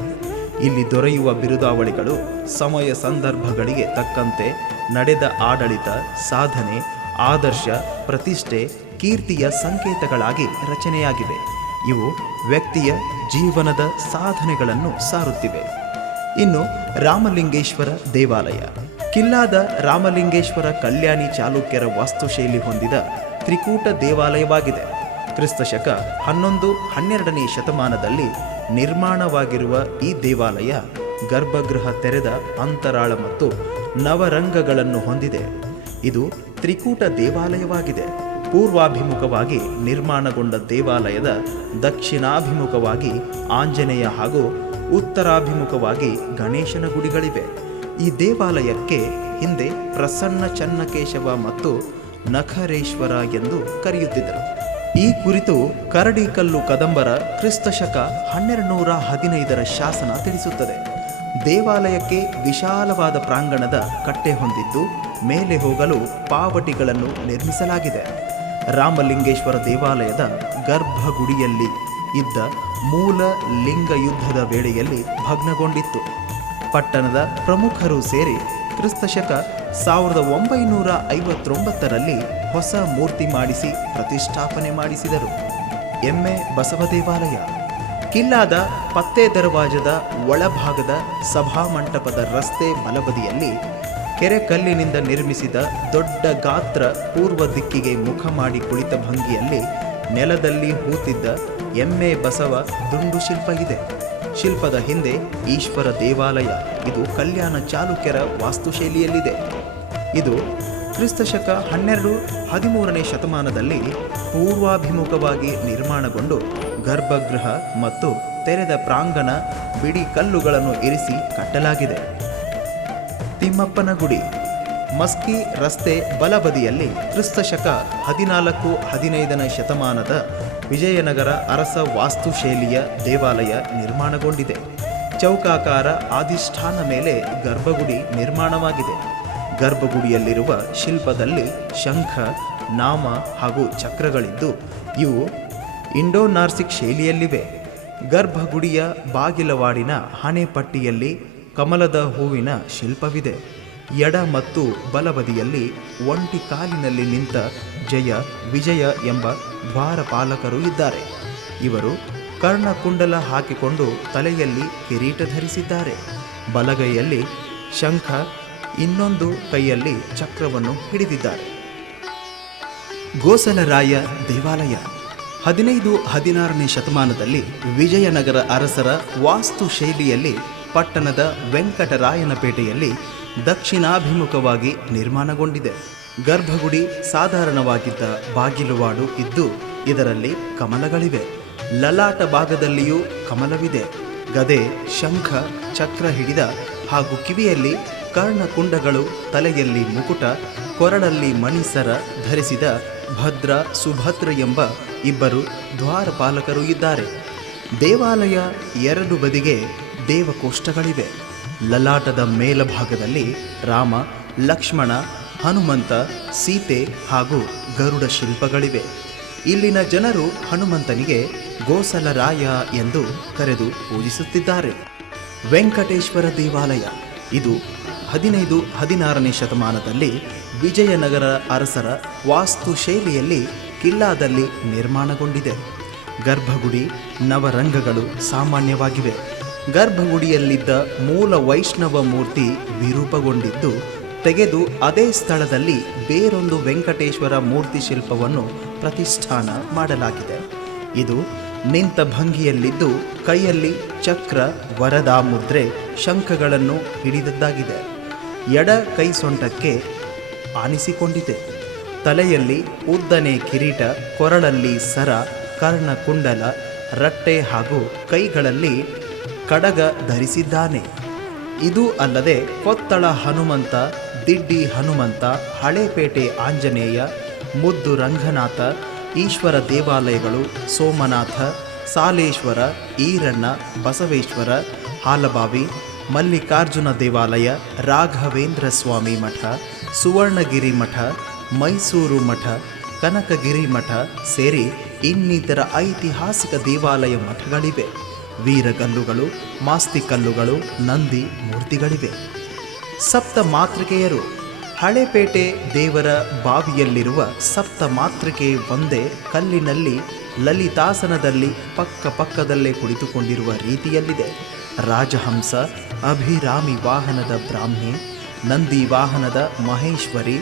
ಇಲ್ಲಿ ದೊರೆಯುವ ಬಿರುದಾವಳಿಗಳು ಸಮಯ ಸಂದರ್ಭಗಳಿಗೆ ತಕ್ಕಂತೆ ನಡೆದ ಆಡಳಿತ, ಸಾಧನೆ, ಆದರ್ಶ, ಪ್ರತಿಷ್ಠೆ, ಕೀರ್ತಿಯ ಸಂಕೇತಗಳಾಗಿ ರಚನೆಯಾಗಿವೆ. ಇವು ವ್ಯಕ್ತಿಯ ಜೀವನದ ಸಾಧನೆಗಳನ್ನು ಸಾರುತ್ತಿವೆ. ಇನ್ನು ರಾಮಲಿಂಗೇಶ್ವರ ದೇವಾಲಯ. ಕಿಲ್ಲಾದ ರಾಮಲಿಂಗೇಶ್ವರ ಕಲ್ಯಾಣಿ ಚಾಲುಕ್ಯರ ವಾಸ್ತುಶೈಲಿ ಹೊಂದಿದ ತ್ರಿಕೂಟ ದೇವಾಲಯವಾಗಿದೆ. ಕ್ರಿಸ್ತಶಕ 11-12ನೇ ಶತಮಾನದಲ್ಲಿ ನಿರ್ಮಾಣವಾಗಿರುವ ಈ ದೇವಾಲಯ ಗರ್ಭಗೃಹ ತೆರೆದ ಅಂತರಾಳ ಮತ್ತು ನವರಂಗಗಳನ್ನು ಹೊಂದಿದೆ. ಇದು ತ್ರಿಕೂಟ ದೇವಾಲಯವಾಗಿದೆ. ಪೂರ್ವಾಭಿಮುಖವಾಗಿ ನಿರ್ಮಾಣಗೊಂಡ ದೇವಾಲಯದ ದಕ್ಷಿಣಾಭಿಮುಖವಾಗಿ ಆಂಜನೇಯ ಹಾಗೂ ಉತ್ತರಾಭಿಮುಖವಾಗಿ ಗಣೇಶನ ಗುಡಿಗಳಿವೆ. ಈ ದೇವಾಲಯಕ್ಕೆ ಹಿಂದೆ ಪ್ರಸನ್ನ ಚನ್ನಕೇಶವ ಮತ್ತು ನಖರೇಶ್ವರ ಎಂದು ಕರೆಯುತ್ತಿದ್ದರು. ಈ ಕುರಿತು ಕರಡಿಕಲ್ಲು ಕದಂಬರ ಕ್ರಿಸ್ತಶಕ 1215 ಶಾಸನ ತಿಳಿಸುತ್ತದೆ. ದೇವಾಲಯಕ್ಕೆ ವಿಶಾಲವಾದ ಪ್ರಾಂಗಣದ ಕಟ್ಟೆ ಹೊಂದಿದ್ದು ಮೇಲೆ ಹೋಗಲು ಪಾವಟಿಗಳನ್ನು ನಿರ್ಮಿಸಲಾಗಿದೆ. ರಾಮಲಿಂಗೇಶ್ವರ ದೇವಾಲಯದ ಗರ್ಭಗುಡಿಯಲ್ಲಿ ಇದ್ದ ಮೂಲ ಲಿಂಗ ಯುದ್ಧದ ವೇಳೆಯಲ್ಲಿ ಭಗ್ನಗೊಂಡಿತ್ತು. ಪಟ್ಟಣದ ಪ್ರಮುಖರು ಸೇರಿ ಕ್ರಿಸ್ತಶಕ 1959ರಲ್ಲಿ ಹೊಸ ಮೂರ್ತಿ ಮಾಡಿಸಿ ಪ್ರತಿಷ್ಠಾಪನೆ ಮಾಡಿಸಿದರು. ಎಮ್ಮೆ ಬಸವ ದೇವಾಲಯ ಕಿಲ್ಲಾದ ಪತ್ತೆ ದರ್ವಾಜದ ಒಳಭಾಗದ ಸಭಾಮಂಟಪದ ರಸ್ತೆ ಬಲಬದಿಯಲ್ಲಿ ಕೆರೆಕಲ್ಲಿನಿಂದ ನಿರ್ಮಿಸಿದ ದೊಡ್ಡ ಗಾತ್ರ ಪೂರ್ವ ದಿಕ್ಕಿಗೆ ಮುಖ ಮಾಡಿ ಕುಳಿತ ಭಂಗಿಯಲ್ಲಿ ನೆಲದಲ್ಲಿ ಹೂತಿದ್ದ ಎಮ್ಮೆ ಬಸವ ದುಂಡು ಶಿಲ್ಪ ಇದೆ. ಶಿಲ್ಪದ ಹಿಂದೆ ಈಶ್ವರ ದೇವಾಲಯ. ಇದು ಕಲ್ಯಾಣ ಚಾಲುಕ್ಯರ ವಾಸ್ತುಶೈಲಿಯಲ್ಲಿದೆ. ಇದು ಕ್ರಿಸ್ತಶಕ 12-13ನೇ ಶತಮಾನದಲ್ಲಿ ಪೂರ್ವಾಭಿಮುಖವಾಗಿ ನಿರ್ಮಾಣಗೊಂಡು ಗರ್ಭಗೃಹ ಮತ್ತು ತೆರೆದ ಪ್ರಾಂಗಣ ಬಿಡಿ ಕಲ್ಲುಗಳನ್ನು ಇರಿಸಿ ಕಟ್ಟಲಾಗಿದೆ. ತಿಮ್ಮಪ್ಪನ ಗುಡಿ ಮಸ್ಕಿ ರಸ್ತೆ ಬಲಬದಿಯಲ್ಲಿ ಕ್ರಿಸ್ತಶಕ 14-15ನೇ ಶತಮಾನದ ವಿಜಯನಗರ ಅರಸ ವಾಸ್ತುಶೈಲಿಯ ದೇವಾಲಯ ನಿರ್ಮಾಣಗೊಂಡಿದೆ. ಚೌಕಾಕಾರ ಅಧಿಷ್ಠಾನ ಮೇಲೆ ಗರ್ಭಗುಡಿ ನಿರ್ಮಾಣವಾಗಿದೆ. ಗರ್ಭಗುಡಿಯಲ್ಲಿರುವ ಶಿಲ್ಪದಲ್ಲಿ ಶಂಖ, ನಾಮ ಹಾಗೂ ಚಕ್ರಗಳಿದ್ದು ಇವು ಇಂಡೋ-ನಾರ್ಸಿಕ್ ಶೈಲಿಯಲ್ಲಿವೆ. ಗರ್ಭಗುಡಿಯ ಬಾಗಿಲವಾಡಿನ ಹಣೆಪಟ್ಟಿಯಲ್ಲಿ ಕಮಲದ ಹೂವಿನ ಶಿಲ್ಪವಿದೆ. ಎಡ ಮತ್ತು ಬಲಬದಿಯಲ್ಲಿ ಒಂಟಿ ಕಾಲಿನಲ್ಲಿ ನಿಂತ ಜಯ, ವಿಜಯ ಎಂಬ ದ್ವಾರಪಾಲಕರು ಇದ್ದಾರೆ. ಇವರು ಕರ್ಣಕುಂಡಲ ಹಾಕಿಕೊಂಡು ತಲೆಯಲ್ಲಿ ಕಿರೀಟ ಧರಿಸಿದ್ದಾರೆ. ಬಲಗೈಯಲ್ಲಿ ಶಂಖ, ಇನ್ನೊಂದು ಕೈಯಲ್ಲಿ ಚಕ್ರವನ್ನು ಹಿಡಿದಿದ್ದಾರೆ. ಗೋಸಲರಾಯ ದೇವಾಲಯ 15-16ನೇ ಶತಮಾನದಲ್ಲಿ ವಿಜಯನಗರ ಅರಸರ ವಾಸ್ತುಶೈಲಿಯಲ್ಲಿ ಪಟ್ಟಣದ ವೆಂಕಟರಾಯನಪೇಟೆಯಲ್ಲಿ ದಕ್ಷಿಣಾಭಿಮುಖವಾಗಿ ನಿರ್ಮಾಣಗೊಂಡಿದೆ. ಗರ್ಭಗುಡಿ ಸಾಧಾರಣವಾಗಿದ್ದ ಬಾಗಿಲುವಾಡು ಇದ್ದು ಇದರಲ್ಲಿ ಕಮಲಗಳಿವೆ. ಲಲಾಟ ಭಾಗದಲ್ಲಿಯೂ ಕಮಲವಿದೆ. ಗದೆ, ಶಂಖ, ಚಕ್ರ ಹಿಡಿದ ಹಾಗೂ ಕಿವಿಯಲ್ಲಿ ಕರ್ಣಕುಂಡಗಳು, ತಲೆಯಲ್ಲಿ ಮುಕುಟ, ಕೊರಳಲ್ಲಿ ಮಣಿಸರ ಧರಿಸಿದ ಭದ್ರ, ಸುಭದ್ರ ಎಂಬ ಇಬ್ಬರು ದ್ವಾರಪಾಲಕರು ಇದ್ದಾರೆ. ದೇವಾಲಯ ಎರಡು ಬದಿಗೆ ದೇವಕೋಷ್ಠಗಳಿವೆ. ಲಲಾಟದ ಮೇಲಭಾಗದಲ್ಲಿ ರಾಮ, ಲಕ್ಷ್ಮಣ, ಹನುಮಂತ, ಸೀತೆ ಹಾಗೂ ಗರುಡ ಶಿಲ್ಪಗಳಿವೆ. ಇಲ್ಲಿನ ಜನರು ಹನುಮಂತನಿಗೆ ಗೋಸಲರಾಯ ಎಂದು ಕರೆದು ಪೂಜಿಸುತ್ತಿದ್ದಾರೆ. ವೆಂಕಟೇಶ್ವರ ದೇವಾಲಯ ಇದು 15-16ನೇ ಶತಮಾನದಲ್ಲಿ ವಿಜಯನಗರ ಅರಸರ ವಾಸ್ತುಶೈಲಿಯಲ್ಲಿ ಕಿಲ್ಲಾದಲ್ಲಿ ನಿರ್ಮಾಣಗೊಂಡಿದೆ. ಗರ್ಭಗುಡಿ, ನವರಂಗಗಳು ಸಾಮಾನ್ಯವಾಗಿವೆ. ಗರ್ಭಗುಡಿಯಲ್ಲಿದ್ದ ಮೂಲ ವೈಷ್ಣವ ಮೂರ್ತಿ ವಿರೂಪಗೊಂಡಿದ್ದು ತೆಗೆದು ಅದೇ ಸ್ಥಳದಲ್ಲಿ ಬೇರೊಂದು ವೆಂಕಟೇಶ್ವರ ಮೂರ್ತಿ ಶಿಲ್ಪವನ್ನು ಪ್ರತಿಷ್ಠಾನ ಮಾಡಲಾಗಿದೆ. ಇದು ನಿಂತ ಭಂಗಿಯಲ್ಲಿದ್ದು ಕೈಯಲ್ಲಿ ಚಕ್ರ, ವರದ ಮುದ್ರೆ, ಶಂಖಗಳನ್ನು ಹಿಡಿದದ್ದಾಗಿದೆ. ಎಡ ಕೈ ಸೊಂಟಕ್ಕೆ ಆನಿಸಿಕೊಂಡಿದೆ. ತಲೆಯಲ್ಲಿ ಉದ್ದನೆ ಕಿರೀಟ, ಕೊರಳಲ್ಲಿ ಸರ, ಕರ್ಣಕುಂಡಲ, ರಟ್ಟೆ ಹಾಗೂ ಕೈಗಳಲ್ಲಿ ಕಡಗ ಧರಿಸಿದ್ದಾನೆ. ಇದು ಅಲ್ಲದೆ ಕೊತ್ತಳ ಹನುಮಂತ, ದಿಡ್ಡಿ ಹನುಮಂತ, ಹಳೇಪೇಟೆ ಆಂಜನೇಯ, ಮುದ್ದು ರಂಗನಾಥ, ಈಶ್ವರ ದೇವಾಲಯಗಳು ಸೋಮನಾಥ, ಸಾಲೇಶ್ವರ, ಈರಣ್ಣ, ಬಸವೇಶ್ವರ, ಹಾಲಬಾವಿ, ಮಲ್ಲಿಕಾರ್ಜುನ ದೇವಾಲಯ, ರಾಘವೇಂದ್ರ ಸ್ವಾಮಿ ಮಠ, ಸುವರ್ಣಗಿರಿ ಮಠ, ಮೈಸೂರು ಮಠ, ಕನಕಗಿರಿ ಮಠ ಸೇರಿ ಇನ್ನಿತರ ಐತಿಹಾಸಿಕ ದೇವಾಲಯ ಮಠಗಳಿವೆ. ವೀರಗಲ್ಲುಗಳು, ಮಾಸ್ತಿಕಲ್ಲುಗಳು, ನಂದಿ ಮೂರ್ತಿಗಳಿವೆ. ಸಪ್ತ ಮಾತೃಕೆಯರು ಹಳೇಪೇಟೆ ದೇವರ ಬಾವಿಯಲ್ಲಿರುವ ಸಪ್ತ ಮಾತೃಕೆ ಒಂದೇ ಕಲ್ಲಿನಲ್ಲಿ ಲಲಿತಾಸನದಲ್ಲಿ ಪಕ್ಕದಲ್ಲೇ ಕುಳಿತುಕೊಂಡಿರುವ ರೀತಿಯಲ್ಲಿದೆ. ರಾಜಹಂಸ, ಅಭಿರಾಮಿ ವಾಹನದ ಬ್ರಾಹ್ಮಿ, ನಂದಿ ವಾಹನದ ಮಹೇಶ್ವರಿ,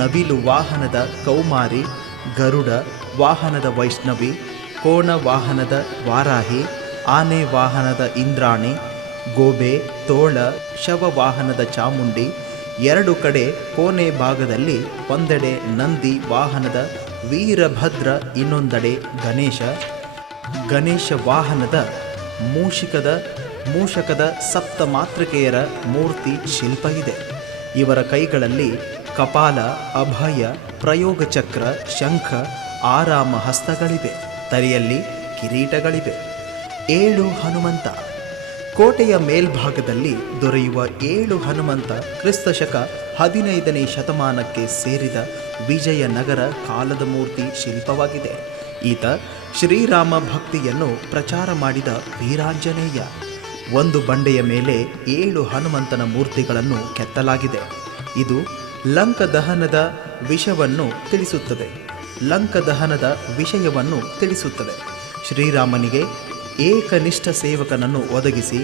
ನವಿಲು ವಾಹನದ ಕೌಮಾರಿ, ಗರುಡ ವಾಹನದ ವೈಷ್ಣವಿ, ಕೋಣ ವಾಹನದ ವಾರಾಹಿ, ಆನೆ ವಾಹನದ ಇಂದ್ರಾಣಿ, ಗೋಬೆ, ತೋಳ, ಶವ ವಾಹನದ ಚಾಮುಂಡಿ, ಎರಡು ಕಡೆ ಕೋಣೆ ಭಾಗದಲ್ಲಿ ಒಂದೆಡೆ ನಂದಿ ವಾಹನದ ವೀರಭದ್ರ, ಇನ್ನೊಂದೆಡೆ ಗಣೇಶ ವಾಹನದ ಮೂಷಕದ ಸಪ್ತ ಮಾತೃಕೆಯರ ಮೂರ್ತಿ ಶಿಲ್ಪ ಇದೆ. ಇವರ ಕೈಗಳಲ್ಲಿ ಕಪಾಲ, ಅಭಯ, ಪ್ರಯೋಗ ಚಕ್ರ, ಶಂಖ, ಆರಾಮ ಹಸ್ತಗಳಿವೆ. ತಲೆಯಲ್ಲಿ ಕಿರೀಟಗಳಿವೆ. 7 ಹನುಮಂತ. ಕೋಟೆಯ ಮೇಲ್ಭಾಗದಲ್ಲಿ ದೊರೆಯುವ 7 ಹನುಮಂತ ಕ್ರಿಸ್ತಶಕ 15ನೇ ಶತಮಾನಕ್ಕೆ ಸೇರಿದ ವಿಜಯನಗರ ಕಾಲದ ಮೂರ್ತಿ ಶಿಲ್ಪವಾಗಿದೆ. ಈತ ಶ್ರೀರಾಮ ಭಕ್ತಿಯನ್ನು ಪ್ರಚಾರ ಮಾಡಿದ ವೀರಾಂಜನೇಯ. ಒಂದು ಬಂಡೆಯ ಮೇಲೆ 7 ಹನುಮಂತನ ಮೂರ್ತಿಗಳನ್ನು ಕೆತ್ತಲಾಗಿದೆ. ಇದು ಲಂಕದಹನದ ವಿಷಯವನ್ನು ತಿಳಿಸುತ್ತದೆ. ಶ್ರೀರಾಮನಿಗೆ ಏಕನಿಷ್ಠ ಸೇವಕನನ್ನು ಒದಗಿಸಿ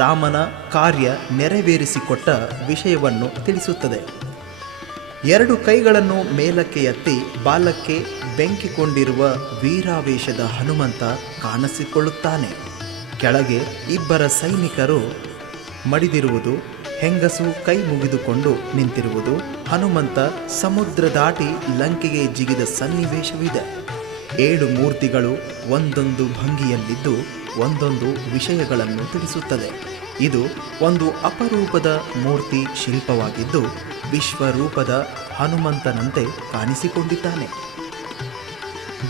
ರಾಮನ ಕಾರ್ಯ ನೆರವೇರಿಸಿಕೊಟ್ಟ ವಿಷಯವನ್ನು ತಿಳಿಸುತ್ತದೆ. 2 ಕೈಗಳನ್ನು ಮೇಲಕ್ಕೆ ಎತ್ತಿ ಬಾಲಕ್ಕೆ ಬೆಂಕಿಕೊಂಡಿರುವ ವೀರಾವೇಶದ ಹನುಮಂತ ಕಾಣಿಸಿಕೊಳ್ಳುತ್ತಾನೆ. ಕೆಳಗೆ 2 ಸೈನಿಕರು ಮಡಿದಿರುವುದು, ಹೆಂಗಸು ಕೈ ಮುಗಿದುಕೊಂಡು ನಿಂತಿರುವುದು, ಹನುಮಂತ ಸಮುದ್ರ ದಾಟಿ ಲಂಕೆಗೆ ಜಿಗಿದ ಸನ್ನಿವೇಶವಿದೆ. 7 ಮೂರ್ತಿಗಳು ಒಂದೊಂದು ಭಂಗಿಯಲ್ಲಿದ್ದು ಒಂದೊಂದು ವಿಷಯಗಳನ್ನು ತಿಳಿಸುತ್ತದೆ. ಇದು ಒಂದು ಅಪರೂಪದ ಮೂರ್ತಿ ಶಿಲ್ಪವಾಗಿದ್ದು ವಿಶ್ವರೂಪದ ಹನುಮಂತನಂತೆ ಕಾಣಿಸಿಕೊಂಡಿದ್ದಾನೆ.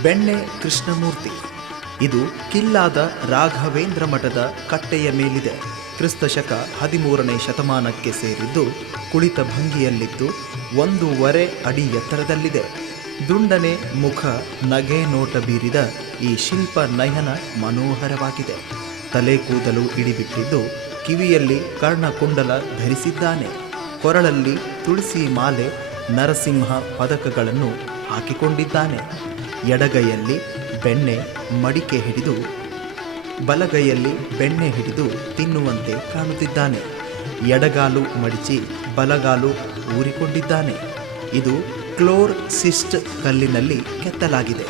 ಬೆಣ್ಣೆ ಕೃಷ್ಣಮೂರ್ತಿ. ಇದು ಕಿಲ್ಲಾದ ರಾಘವೇಂದ್ರ ಮಠದ ಕಟ್ಟೆಯ ಮೇಲಿದೆ. ಕ್ರಿಸ್ತಶಕ 13ನೇ ಶತಮಾನಕ್ಕೆ ಸೇರಿದ್ದು ಕುಳಿತ ಭಂಗಿಯಲ್ಲಿದ್ದು 1.5 ಅಡಿ ಎತ್ತರದಲ್ಲಿದೆ. ದುಂಡನೆ ಮುಖ, ನಗೆ ನೋಟ ಬೀರಿದ ಈ ಶಿಲ್ಪ ನಯನ ಮನೋಹರವಾಗಿದೆ. ತಲೆ ಕೂದಲು ಇಡಿಬಿಟ್ಟಿದ್ದು ಕಿವಿಯಲ್ಲಿ ಕರ್ಣಕುಂಡಲ ಧರಿಸಿದ್ದಾನೆ. ಕೊರಳಲ್ಲಿ ತುಳಸಿ ಮಾಲೆ, ನರಸಿಂಹ ಪದಕಗಳನ್ನು ಹಾಕಿಕೊಂಡಿದ್ದಾನೆ. ಎಡಗೈಯಲ್ಲಿ ಬೆಣ್ಣೆ ಮಡಿಕೆ ಹಿಡಿದು ಬಲಗೈಯಲ್ಲಿ ಬೆಣ್ಣೆ ಹಿಡಿದು ತಿನ್ನುವಂತೆ ಕಾಣುತ್ತಿದ್ದಾನೆ. ಎಡಗಾಲು ಮಡಿಚಿ ಬಲಗಾಲು ಊರಿಕೊಂಡಿದ್ದಾನೆ. ಇದು ಕ್ಲೋರ್ ಸಿಸ್ಟ್ ಕಲ್ಲಿನಲ್ಲಿ ಕೆತ್ತಲಾಗಿದೆ.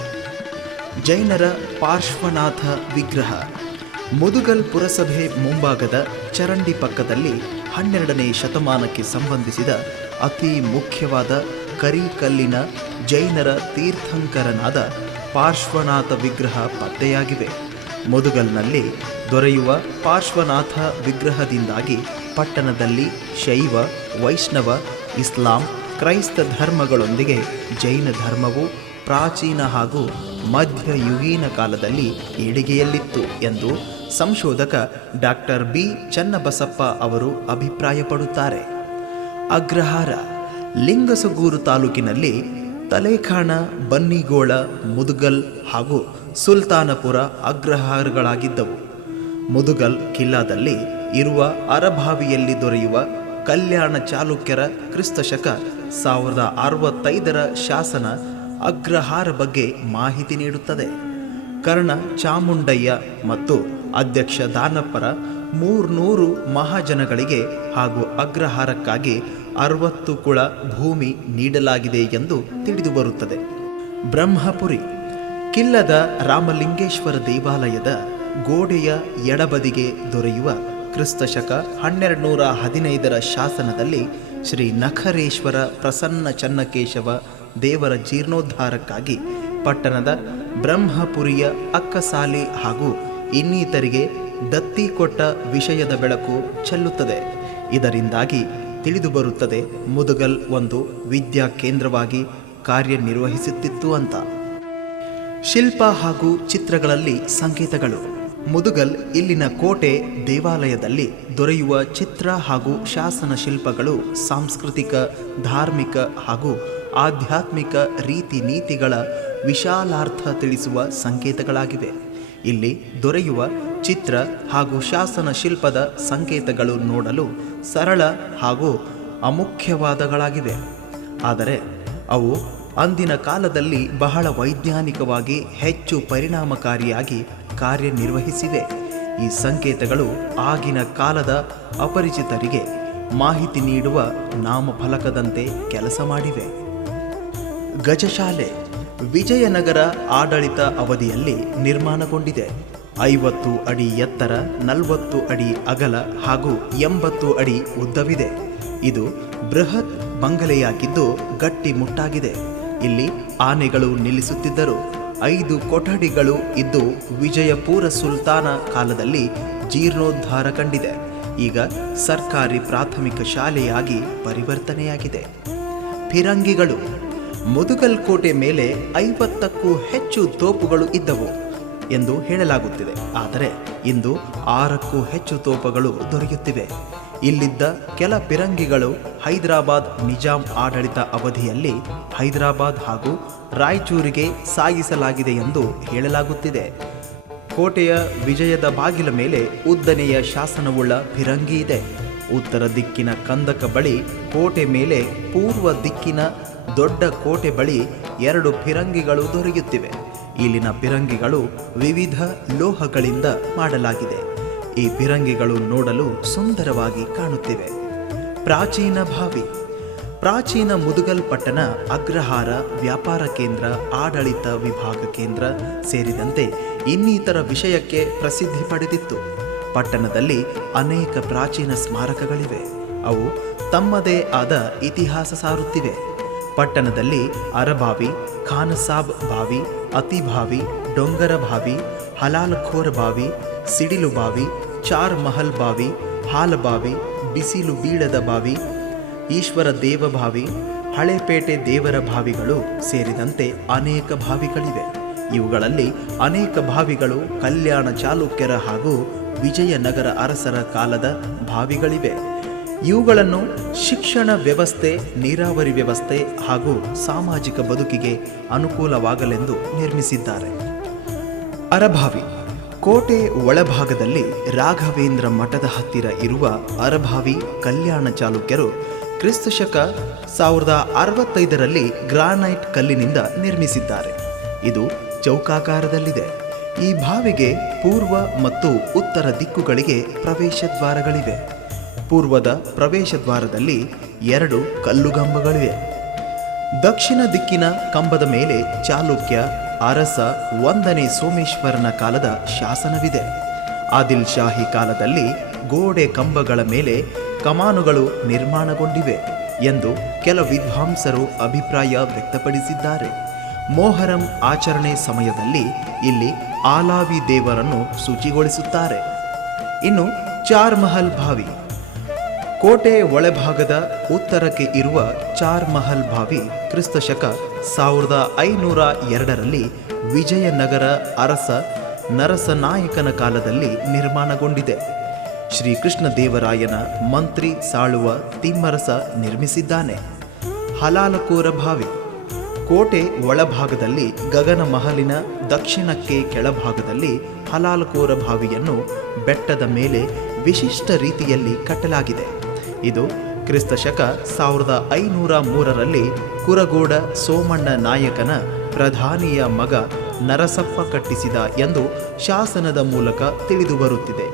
ಜೈನರ ಪಾರ್ಶ್ವನಾಥ ವಿಗ್ರಹ. ಮುದುಗಲ್ ಪುರಸಭೆ ಮುಂಭಾಗದ ಚರಂಡಿ ಪಕ್ಕದಲ್ಲಿ 12ನೇ ಶತಮಾನಕ್ಕೆ ಸಂಬಂಧಿಸಿದ ಅತಿ ಮುಖ್ಯವಾದ ಕರಿಕಲ್ಲಿನ ಜೈನರ ತೀರ್ಥಂಕರನಾದ ಪಾರ್ಶ್ವನಾಥ ವಿಗ್ರಹ ಪತ್ತೆಯಾಗಿವೆ. ಮುದುಗಲ್ನಲ್ಲಿ ದೊರೆಯುವ ಪಾರ್ಶ್ವನಾಥ ವಿಗ್ರಹದಿಂದಾಗಿ ಪಟ್ಟಣದಲ್ಲಿ ಶೈವ, ವೈಷ್ಣವ, ಇಸ್ಲಾಂ, ಕ್ರೈಸ್ತ ಧರ್ಮಗಳೊಂದಿಗೆ ಜೈನ ಧರ್ಮವು ಪ್ರಾಚೀನ ಹಾಗೂ ಮಧ್ಯಯುಗೀನ ಕಾಲದಲ್ಲಿ ಏಳಿಗೆಯಲ್ಲಿತ್ತು ಎಂದು ಸಂಶೋಧಕ ಡಾಕ್ಟರ್ ಬಿ ಚನ್ನಬಸಪ್ಪ ಅವರು ಅಭಿಪ್ರಾಯಪಡುತ್ತಾರೆ. ಅಗ್ರಹಾರ. ಲಿಂಗಸಗೂರು ತಾಲೂಕಿನಲ್ಲಿ ತಲೇಖಾಣ, ಬನ್ನಿಗೋಳ, ಮುದುಗಲ್ ಹಾಗೂ ಸುಲ್ತಾನಪುರ ಅಗ್ರಹಾರಗಳಾಗಿದ್ದವು. ಮುದುಗಲ್ ಕಿಲ್ಲಾದಲ್ಲಿ ಇರುವ ಅರಭಾವಿಯಲ್ಲಿ ದೊರೆಯುವ ಕಲ್ಯಾಣ ಚಾಲುಕ್ಯರ ಕ್ರಿಸ್ತಶಕ 1065ರ ಶಾಸನ ಅಗ್ರಹಾರ ಬಗ್ಗೆ ಮಾಹಿತಿ ನೀಡುತ್ತದೆ. ಕರ್ಣ ಚಾಮುಂಡಯ್ಯ ಮತ್ತು ಅಧ್ಯಕ್ಷ ದಾನಪ್ಪರ 300 ಮಹಾಜನಗಳಿಗೆ ಹಾಗೂ ಅಗ್ರಹಾರಕ್ಕಾಗಿ 60 ಕುಳ ಭೂಮಿ ನೀಡಲಾಗಿದೆ ಎಂದು ತಿಳಿದುಬರುತ್ತದೆ. ಬ್ರಹ್ಮಪುರಿ. ಕಿಲ್ಲದ ರಾಮಲಿಂಗೇಶ್ವರ ದೇವಾಲಯದ ಗೋಡೆಯ ಎಡಬದಿಗೆ ದೊರೆಯುವ ಕ್ರಿಸ್ತಶಕ 1215ರ ಶಾಸನದಲ್ಲಿ ಶ್ರೀ ನಖರೇಶ್ವರ ಪ್ರಸನ್ನ ಚನ್ನಕೇಶವ ದೇವರ ಜೀರ್ಣೋದ್ಧಾರಕ್ಕಾಗಿ ಪಟ್ಟಣದ ಬ್ರಹ್ಮಪುರಿಯ ಅಕ್ಕಸಾಲಿ ಹಾಗೂ ಇನ್ನಿತರಿಗೆ ದತ್ತಿ ಕೊಟ್ಟ ವಿಷಯದ ಬೆಳಕು ಚೆಲ್ಲುತ್ತದೆ. ಇದರಿಂದಾಗಿ ತಿಳಿದುಬರುತ್ತದೆ ಮುದುಗಲ್ ಒಂದು ವಿದ್ಯಾ ಕೇಂದ್ರವಾಗಿ ಕಾರ್ಯನಿರ್ವಹಿಸುತ್ತಿತ್ತು ಅಂತ. ಶಿಲ್ಪ ಹಾಗೂ ಚಿತ್ರಗಳಲ್ಲಿ ಸಂಕೇತಗಳು. ಮುದುಗಲ್ ಇಲ್ಲಿನ ಕೋಟೆ ದೇವಾಲಯದಲ್ಲಿ ದೊರೆಯುವ ಚಿತ್ರ ಹಾಗೂ ಶಾಸನ ಶಿಲ್ಪಗಳು ಸಾಂಸ್ಕೃತಿಕ, ಧಾರ್ಮಿಕ ಹಾಗೂ ಆಧ್ಯಾತ್ಮಿಕ ರೀತಿ ನೀತಿಗಳ ವಿಶಾಲಾರ್ಥ ತಿಳಿಸುವ ಸಂಕೇತಗಳಾಗಿವೆ. ಇಲ್ಲಿ ದೊರೆಯುವ ಚಿತ್ರ ಹಾಗೂ ಶಾಸನ ಶಿಲ್ಪದ ಸಂಕೇತಗಳು ನೋಡಲು ಸರಳ ಹಾಗೂ ಅಮುಖ್ಯವಾದಗಳಾಗಿವೆ. ಆದರೆ ಅವು ಅಂದಿನ ಕಾಲದಲ್ಲಿ ಬಹಳ ವೈಜ್ಞಾನಿಕವಾಗಿ ಹೆಚ್ಚು ಪರಿಣಾಮಕಾರಿಯಾಗಿ ಕಾರ್ಯನಿರ್ವಹಿಸಿವೆ. ಈ ಸಂಕೇತಗಳು ಆಗಿನ ಕಾಲದ ಅಪರಿಚಿತರಿಗೆ ಮಾಹಿತಿ ನೀಡುವ ನಾಮಫಲಕದಂತೆ ಕೆಲಸ ಮಾಡಿವೆ. ಗಜಶಾಲೆ ವಿಜಯನಗರ ಆಡಳಿತ ಅವಧಿಯಲ್ಲಿ ನಿರ್ಮಾಣಗೊಂಡಿದೆ. 50 ಅಡಿ ಎತ್ತರ, 40 ಅಡಿ ಅಗಲ ಹಾಗೂ 80 ಅಡಿ ಉದ್ದವಿದೆ. ಇದು ಬೃಹತ್ ಬಂಗಲೆಯಾಗಿದ್ದು ಗಟ್ಟಿಮುಟ್ಟಾಗಿದೆ. ಇಲ್ಲಿ ಆನೆಗಳು ನಿಲ್ಲಿಸುತ್ತಿದ್ದರು. 5 ಕೊಠಡಿಗಳು ಇದ್ದು ವಿಜಯಪುರ ಸುಲ್ತಾನ ಕಾಲದಲ್ಲಿ ಜೀರ್ಣೋದ್ಧಾರ ಕಂಡಿದೆ. ಈಗ ಸರ್ಕಾರಿ ಪ್ರಾಥಮಿಕ ಶಾಲೆಯಾಗಿ ಪರಿವರ್ತನೆಯಾಗಿದೆ. ಫಿರಂಗಿಗಳು. ಮುದುಗಲ್ ಕೋಟೆ ಮೇಲೆ 50ಕ್ಕೂ ಹೆಚ್ಚು ತೋಪುಗಳು ಇದ್ದವು ಎಂದು ಹೇಳಲಾಗುತ್ತಿದೆ. ಆದರೆ ಇಂದು 6ಕ್ಕೂ ಹೆಚ್ಚು ತೋಪುಗಳು ದೊರೆಯುತ್ತಿವೆ. ಇಲ್ಲಿದ್ದ ಕೆಲ ಫಿರಂಗಿಗಳು ಹೈದರಾಬಾದ್ ನಿಜಾಂ ಆಡಳಿತ ಅವಧಿಯಲ್ಲಿ ಹೈದರಾಬಾದ್ ಹಾಗೂ ರಾಯಚೂರಿಗೆ ಸಾಗಿಸಲಾಗಿದೆ ಎಂದು ಹೇಳಲಾಗುತ್ತಿದೆ. ಕೋಟೆಯ ವಿಜಯದ ಬಾಗಿಲ ಮೇಲೆ ಉದ್ದನೆಯ ಶಾಸನವುಳ್ಳ ಫಿರಂಗಿ ಇದೆ. ಉತ್ತರ ದಿಕ್ಕಿನ ಕಂದಕ ಬಳಿ ಕೋಟೆ ಮೇಲೆ ಪೂರ್ವ ದಿಕ್ಕಿನ ದೊಡ್ಡ ಕೋಟೆ ಬಳಿ 2 ಫಿರಂಗಿಗಳು ದೊರೆಯುತ್ತಿವೆ. ಇಲ್ಲಿನ ಫಿರಂಗಿಗಳು ವಿವಿಧ ಲೋಹಗಳಿಂದ ಮಾಡಲಾಗಿದೆ. ಈ ಫಿರಂಗಿಗಳು ನೋಡಲು ಸುಂದರವಾಗಿ ಕಾಣುತ್ತಿವೆ. ಪ್ರಾಚೀನ ಬಾವಿ. ಪ್ರಾಚೀನ ಮುದುಗಲ್ ಪಟ್ಟಣ ಅಗ್ರಹಾರ, ವ್ಯಾಪಾರ ಕೇಂದ್ರ, ಆಡಳಿತ ವಿಭಾಗ ಕೇಂದ್ರ ಸೇರಿದಂತೆ ಇನ್ನಿತರ ವಿಷಯಕ್ಕೆ ಪ್ರಸಿದ್ಧಿ ಪಡೆದಿತ್ತು. ಪಟ್ಟಣದಲ್ಲಿ ಅನೇಕ ಪ್ರಾಚೀನ ಸ್ಮಾರಕಗಳಿವೆ. ಅವು ತಮ್ಮದೇ ಆದ ಇತಿಹಾಸ ಸಾರುತ್ತಿವೆ. ಪಟ್ಟಣದಲ್ಲಿ ಅರಬಾವಿ, ಖಾನಸಾಬ್ ಬಾವಿ, ಅತಿಬಾವಿ, ಡೊಂಗರ ಬಾವಿ, ಹಲಾಲಖೋರ್ ಬಾವಿ, ಸಿಡಿಲು ಬಾವಿ, ಚಾರ್ ಮಹಲ್ ಬಾವಿ, ಹಾಲಬಾವಿ, ಬಿಸಿಲು ಬೀಳದ ಬಾವಿ, ಈಶ್ವರ ದೇವ ಬಾವಿ, ಹಳೇಪೇಟೆ ದೇವರ ಬಾವಿಗಳು ಸೇರಿದಂತೆ ಅನೇಕ ಬಾವಿಗಳಿವೆ. ಇವುಗಳಲ್ಲಿ ಅನೇಕ ಬಾವಿಗಳು ಕಲ್ಯಾಣ ಚಾಲುಕ್ಯರ ಹಾಗೂ ವಿಜಯನಗರ ಅರಸರ ಕಾಲದ ಬಾವಿಗಳಿವೆ. ಇವುಗಳನ್ನು ಶಿಕ್ಷಣ ವ್ಯವಸ್ಥೆ, ನೀರಾವರಿ ವ್ಯವಸ್ಥೆ ಹಾಗೂ ಸಾಮಾಜಿಕ ಬದುಕಿಗೆ ಅನುಕೂಲವಾಗಲೆಂದು ನಿರ್ಮಿಸಿದ್ದಾರೆ. ಅರಭಾವಿ. ಕೋಟೆ ಒಳಭಾಗದಲ್ಲಿ ರಾಘವೇಂದ್ರ ಮಠದ ಹತ್ತಿರ ಇರುವ ಅರಭಾವಿ ಕಲ್ಯಾಣ ಚಾಲುಕ್ಯರು ಕ್ರಿಸ್ತಶಕ 1065ರಲ್ಲಿ ಗ್ರಾನೈಟ್ ಕಲ್ಲಿನಿಂದ ನಿರ್ಮಿಸಿದ್ದಾರೆ. ಇದು ಚೌಕಾಕಾರದಲ್ಲಿದೆ. ಈ ಬಾವಿಗೆ ಪೂರ್ವ ಮತ್ತು ಉತ್ತರ ದಿಕ್ಕುಗಳಿಗೆ ಪ್ರವೇಶ ದ್ವಾರಗಳಿವೆ. ಪೂರ್ವದ ಪ್ರವೇಶ ದ್ವಾರದಲ್ಲಿ 2 ಕಲ್ಲುಗಂಬಗಳಿವೆ. ದಕ್ಷಿಣ ದಿಕ್ಕಿನ ಕಂಬದ ಮೇಲೆ ಚಾಲುಕ್ಯ ಅರಸ 1ನೇ ಸೋಮೇಶ್ವರನ ಕಾಲದ ಶಾಸನವಿದೆ. ಆದಿಲ್ ಶಾಹಿ ಕಾಲದಲ್ಲಿ ಗೋಡೆ ಕಂಬಗಳ ಮೇಲೆ ಕಮಾನುಗಳು ನಿರ್ಮಾಣಗೊಂಡಿವೆ ಎಂದು ಕೆಲ ವಿದ್ವಾಂಸರು ಅಭಿಪ್ರಾಯ ವ್ಯಕ್ತಪಡಿಸಿದ್ದಾರೆ. ಮೊಹರಂ ಆಚರಣೆ ಸಮಯದಲ್ಲಿ ಇಲ್ಲಿ ಆಲಾವಿ ದೇವರನ್ನು ಶುಚಿಗೊಳಿಸುತ್ತಾರೆ. ಇನ್ನು ಚಾರ್ ಮಹಲ್ ಬಾವಿ. ಕೋಟೆ ಒಳಭಾಗದ ಉತ್ತರಕ್ಕೆ ಇರುವ ಚಾರ್ ಮಹಲ್ ಬಾವಿ ಕ್ರಿಸ್ತಶಕ 1502ರಲ್ಲಿ ವಿಜಯನಗರ ಅರಸ ನರಸನಾಯಕನ ಕಾಲದಲ್ಲಿ ನಿರ್ಮಾಣಗೊಂಡಿದೆ. ಶ್ರೀಕೃಷ್ಣ ದೇವರಾಯನ ಮಂತ್ರಿ ಸಾಳುವ ತಿಮ್ಮರಸ ನಿರ್ಮಿಸಿದ್ದಾನೆ. ಹಲಾಲಕೋರ ಬಾವಿ. ಕೋಟೆ ಒಳಭಾಗದಲ್ಲಿ ಗಗನ ಮಹಲಿನ ದಕ್ಷಿಣಕ್ಕೆ ಕೆಳಭಾಗದಲ್ಲಿ ಹಲಾಲಕೋರ ಬಾವಿಯನ್ನು ಬೆಟ್ಟದ ಮೇಲೆ ವಿಶಿಷ್ಟ ರೀತಿಯಲ್ಲಿ ಕಟ್ಟಲಾಗಿದೆ. ಇದು ಕ್ರಿಸ್ತಶಕ 1503ರಲ್ಲಿ ಕುರಗೋಡ ಸೋಮಣ್ಣ ನಾಯಕನ ಪ್ರಧಾನಿಯ ಮಗ ನರಸಪ್ಪ ಕಟ್ಟಿಸಿದ ಎಂದು ಶಾಸನದ ಮೂಲಕ ತಿಳಿದುಬರುತ್ತಿದೆ.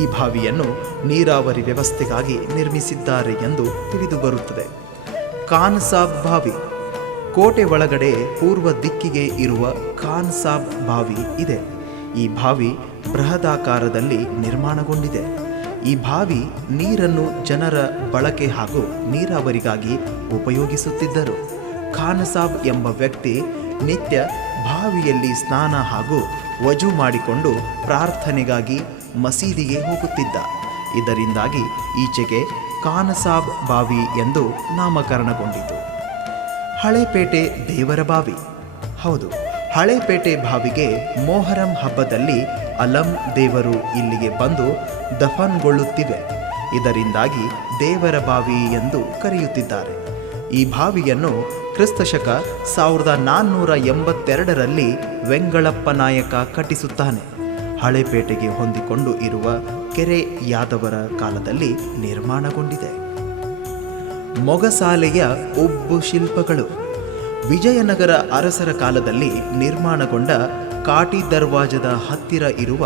ಈ ಬಾವಿಯನ್ನು ನೀರಾವರಿ ವ್ಯವಸ್ಥೆಗಾಗಿ ನಿರ್ಮಿಸಿದ್ದಾರೆ ಎಂದು ತಿಳಿದುಬರುತ್ತದೆ. ಖಾನ್ಸಾಬ್ ಬಾವಿ. ಕೋಟೆ ಒಳಗಡೆ ಪೂರ್ವ ದಿಕ್ಕಿಗೆ ಇರುವ ಖಾನ್ಸಾಬ್ ಬಾವಿ ಇದೆ. ಈ ಬಾವಿ ಬೃಹದಾಕಾರದಲ್ಲಿ ನಿರ್ಮಾಣಗೊಂಡಿದೆ. ಈ ಬಾವಿ ನೀರನ್ನು ಜನರ ಬಳಕೆ ಹಾಗೂ ನೀರಾವರಿಗಾಗಿ ಉಪಯೋಗಿಸುತ್ತಿದ್ದರು. ಖಾನ್ಸಾಬ್ ಎಂಬ ವ್ಯಕ್ತಿ ನಿತ್ಯ ಬಾವಿಯಲ್ಲಿ ಸ್ನಾನ ಹಾಗೂ ವಜು ಮಾಡಿಕೊಂಡು ಪ್ರಾರ್ಥನೆಗಾಗಿ ಮಸೀದಿಗೆ ಹೋಗುತ್ತಿದ್ದ. ಇದರಿಂದಾಗಿ ಈಚೆಗೆ ಖಾನ್ಸಾಬ್ ಬಾವಿ ಎಂದು ನಾಮಕರಣಗೊಂಡಿತು. ಹಳೇಪೇಟೆ ದೇವರ ಬಾವಿ. ಹೌದು, ಹಳೇಪೇಟೆ ಬಾವಿಗೆ ಮೊಹರಂ ಹಬ್ಬದಲ್ಲಿ ಅಲಂ ದೇವರು ಇಲ್ಲಿಗೆ ಬಂದು ದಫನ್ಗೊಳ್ಳುತ್ತಿವೆ. ಇದರಿಂದಾಗಿ ದೇವರ ಬಾವಿ ಎಂದು ಕರೆಯುತ್ತಿದ್ದಾರೆ. ಈ ಬಾವಿಯನ್ನು ಕ್ರಿಸ್ತಶಕ 1482ರಲ್ಲಿ ವೆಂಗಳಪ್ಪ ನಾಯಕ ಕಟ್ಟಿಸುತ್ತಾನೆ. ಹಳೇಪೇಟೆಗೆ ಹೊಂದಿಕೊಂಡು ಇರುವ ಕೆರೆ ಯಾದವರ ಕಾಲದಲ್ಲಿ ನಿರ್ಮಾಣಗೊಂಡಿದೆ. ಮೊಗಸಾಲೆಯ ಉಬ್ಬು ಶಿಲ್ಪಗಳು. ವಿಜಯನಗರ ಅರಸರ ಕಾಲದಲ್ಲಿ ನಿರ್ಮಾಣಗೊಂಡ ಕಾಟಿ ದರ್ವಾಜದ ಹತ್ತಿರ ಇರುವ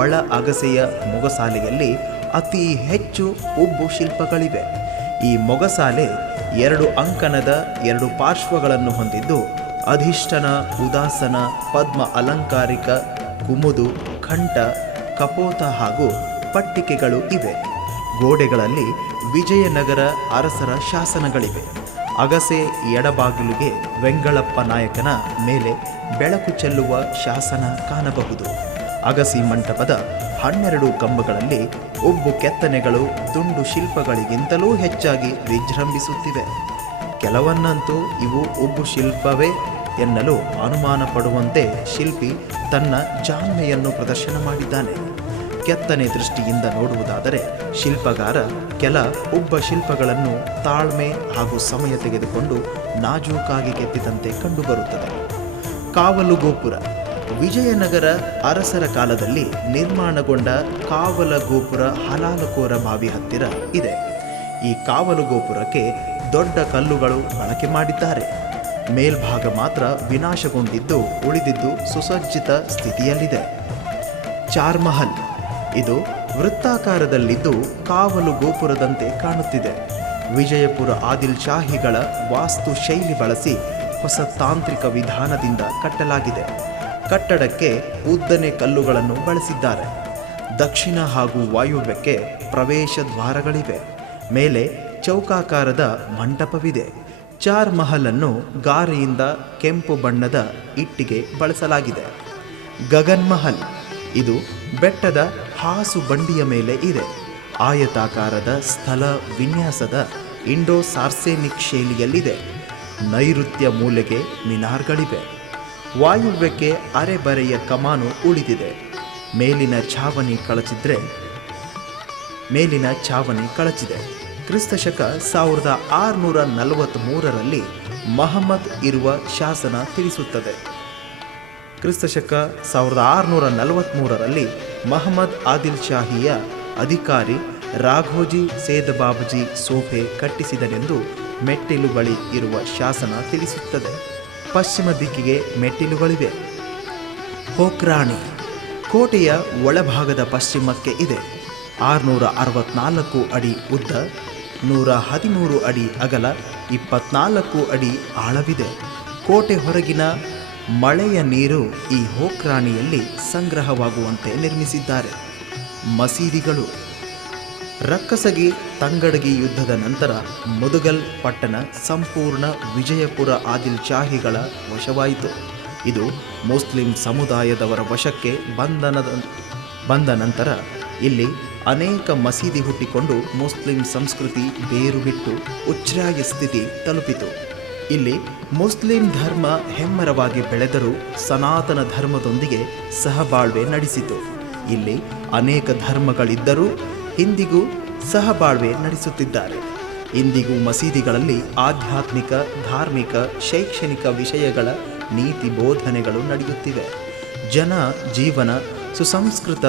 ಒಳ ಅಗಸೆಯ ಮೊಗಸಾಲೆಯಲ್ಲಿ ಅತಿ ಹೆಚ್ಚು ಉಬ್ಬು ಶಿಲ್ಪಗಳಿವೆ. ಈ ಮೊಗಸಾಲೆ 2 ಅಂಕಣದ 2 ಪಾರ್ಶ್ವಗಳನ್ನು ಹೊಂದಿದ್ದು ಅಧಿಷ್ಠಾನ, ಉದಾಸನ, ಪದ್ಮ ಅಲಂಕಾರಿಕ, ಕುಮುದು, ಕಂಠ, ಕಪೋತ ಹಾಗೂ ಪಟ್ಟಿಕೆಗಳು ಇವೆ. ಗೋಡೆಗಳಲ್ಲಿ ವಿಜಯನಗರ ಅರಸರ ಶಾಸನಗಳಿವೆ. ಅಗಸೆ ಎಡಬಾಗಿಲಿಗೆ ವೆಂಗಳಪ್ಪ ನಾಯಕನ ಮೇಲೆ ಬೆಳಕು ಚೆಲ್ಲುವ ಶಾಸನ ಕಾಣಬಹುದು. ಅಗಸಿ ಮಂಟಪದ 12 ಕಂಬಗಳಲ್ಲಿ ಉಬ್ಬು ಕೆತ್ತನೆಗಳು ದುಂಡು ಶಿಲ್ಪಗಳಿಗಿಂತಲೂ ಹೆಚ್ಚಾಗಿ ವಿಜೃಂಭಿಸುತ್ತಿವೆ. ಕೆಲವನ್ನಂತೂ ಇವು ಉಬ್ಬು ಶಿಲ್ಪವೇ ಎನ್ನಲು ಅನುಮಾನ ಪಡುವಂತೆ ಶಿಲ್ಪಿ ತನ್ನ ಜಾಣ್ಮೆಯನ್ನು ಪ್ರದರ್ಶನ ಮಾಡಿದ್ದಾನೆ. ಕೆತ್ತನೆ ದೃಷ್ಟಿಯಿಂದ ನೋಡುವುದಾದರೆ ಶಿಲ್ಪಗಾರ ಕೆಲ ಉಬ್ಬ ಶಿಲ್ಪಗಳನ್ನು ತಾಳ್ಮೆ ಹಾಗೂ ಸಮಯ ತೆಗೆದುಕೊಂಡು ನಾಜೂಕಾಗಿ ಕೆತ್ತಿದಂತೆ ಕಂಡುಬರುತ್ತದೆ. ಕಾವಲು ಗೋಪುರ. ವಿಜಯನಗರ ಅರಸರ ಕಾಲದಲ್ಲಿ ನಿರ್ಮಾಣಗೊಂಡ ಕಾವಲ ಗೋಪುರ ಹಲಾಲಕೋರ ಬಾವಿ ಹತ್ತಿರ ಇದೆ. ಈ ಕಾವಲು ಗೋಪುರಕ್ಕೆ ದೊಡ್ಡ ಕಲ್ಲುಗಳು ಬಳಕೆ ಮಾಡಿದ್ದಾರೆ. ಮೇಲ್ಭಾಗ ಮಾತ್ರ ವಿನಾಶಗೊಂಡಿದ್ದು ಉಳಿದಿದ್ದು ಸುಸಜ್ಜಿತ ಸ್ಥಿತಿಯಲ್ಲಿದೆ. ಚಾರ್ಮಹಲ್. ಇದು ವೃತ್ತಾಕಾರದಲ್ಲಿದ್ದು ಕಾವಲು ಗೋಪುರದಂತೆ ಕಾಣುತ್ತಿದೆ. ವಿಜಯಪುರ ಆದಿಲ್ ಶಾಹಿಗಳ ವಾಸ್ತು ಶೈಲಿ ಬಳಸಿ ಹೊಸ ತಾಂತ್ರಿಕ ವಿಧಾನದಿಂದ ಕಟ್ಟಲಾಗಿದೆ. ಕಟ್ಟಡಕ್ಕೆ ಉದ್ದನೆ ಕಲ್ಲುಗಳನ್ನು ಬಳಸಿದ್ದಾರೆ. ದಕ್ಷಿಣ ಹಾಗೂ ವಾಯುವ್ಯಕ್ಕೆ ಪ್ರವೇಶ ದ್ವಾರಗಳಿವೆ. ಮೇಲೆ ಚೌಕಾಕಾರದ ಮಂಟಪವಿದೆ. ಚಾರ್ ಮಹಲ್ ಅನ್ನು ಗಾರೆಯಿಂದ ಕೆಂಪು ಬಣ್ಣದ ಇಟ್ಟಿಗೆ ಬಳಸಲಾಗಿದೆ. ಗಗನ್ ಮಹಲ್. ಇದು ಬೆಟ್ಟದ ಹಾಸು ಬಂಡಿಯ ಮೇಲೆ ಇದೆ. ಆಯತಾಕಾರದ ಸ್ಥಳ ವಿನ್ಯಾಸದ ಇಂಡೋ ಸಾರ್ಸೆನಿಕ್ ಶೈಲಿಯಲ್ಲಿದೆ. ನೈಋತ್ಯ ಮೂಲೆಗೆ ಮಿನಾರ್ಗಳಿವೆ. ವಾಯುವ್ಯಕ್ಕೆ ಅರೆಬರೆಯ ಕಮಾನು ಉಳಿದಿದೆ. ಮೇಲಿನ ಛಾವಣಿ ಕಳಚಿದೆ. ಕ್ರಿಸ್ತಶಕ 1643ರಲ್ಲಿ ಮಹಮ್ಮದ್ ಇರುವ ಶಾಸನ ತಿಳಿಸುತ್ತದೆ. ಕ್ರಿಸ್ತಶಕ 1643ರಲ್ಲಿ ಮಹಮ್ಮದ್ ಆದಿಲ್ ಶಾಹಿಯ ಅಧಿಕಾರಿ ರಾಘೋಜಿ ಸೇದಬಾಬುಜಿ ಸೋಫೆ ಕಟ್ಟಿಸಿದನೆಂದು ಮೆಟ್ಟಿಲು ಬಳಿ ಇರುವ ಶಾಸನ ತಿಳಿಸುತ್ತದೆ. ಪಶ್ಚಿಮ ದಿಕ್ಕಿಗೆ ಮೆಟ್ಟಿಲುಗಳಿವೆ. ಹೋಕ್ರಾಣಿ. ಕೋಟೆಯ ಒಳಭಾಗದ ಪಶ್ಚಿಮಕ್ಕೆ ಇದೆ. 664 ಅಡಿ ಉದ್ದ, 113 ಅಡಿ ಅಗಲ, 24 ಅಡಿ ಆಳವಿದೆ. ಕೋಟೆ ಹೊರಗಿನ ಮಳೆಯ ನೀರು ಈ ಹೋಕ್ರಾಣಿಯಲ್ಲಿ ಸಂಗ್ರಹವಾಗುವಂತೆ ನಿರ್ಮಿಸಿದ್ದಾರೆ. ಮಸೀದಿಗಳು. ರಕ್ಕಸಗಿ ತಂಗಡಗಿ ಯುದ್ಧದ ನಂತರ ಮುದುಗಲ್ ಪಟ್ಟಣ ಸಂಪೂರ್ಣ ವಿಜಯಪುರ ಆದಿಲ್ ಶಾಹಿಗಳ ವಶವಾಯಿತು. ಇದು ಮುಸ್ಲಿಂ ಸಮುದಾಯದವರ ವಶಕ್ಕೆ ಬಂದ ನಂತರ ಇಲ್ಲಿ ಅನೇಕ ಮಸೀದಿ ಹುಟ್ಟಿಕೊಂಡು ಮುಸ್ಲಿಂ ಸಂಸ್ಕೃತಿ ಬೇರು ಬಿಟ್ಟು ಉಚ್ಛ್ರಾಯ ಸ್ಥಿತಿ ತಲುಪಿತು. ಇಲ್ಲಿ ಮುಸ್ಲಿಂ ಧರ್ಮ ಹೆಮ್ಮರವಾಗಿ ಬೆಳೆದರೂ ಸನಾತನ ಧರ್ಮದೊಂದಿಗೆ ಸಹಬಾಳ್ವೆ ನಡೆಸಿತು. ಇಲ್ಲಿ ಅನೇಕ ಧರ್ಮಗಳಿದ್ದರೂ ಇಂದಿಗೂ ಸಹಬಾಳ್ವೆ ನಡೆಸುತ್ತಿದ್ದಾರೆ. ಇಂದಿಗೂ ಮಸೀದಿಗಳಲ್ಲಿ ಆಧ್ಯಾತ್ಮಿಕ, ಧಾರ್ಮಿಕ, ಶೈಕ್ಷಣಿಕ ವಿಷಯಗಳ ನೀತಿ ಬೋಧನೆಗಳು ನಡೆಯುತ್ತಿವೆ. ಜನ ಜೀವನ ಸುಸಂಸ್ಕೃತ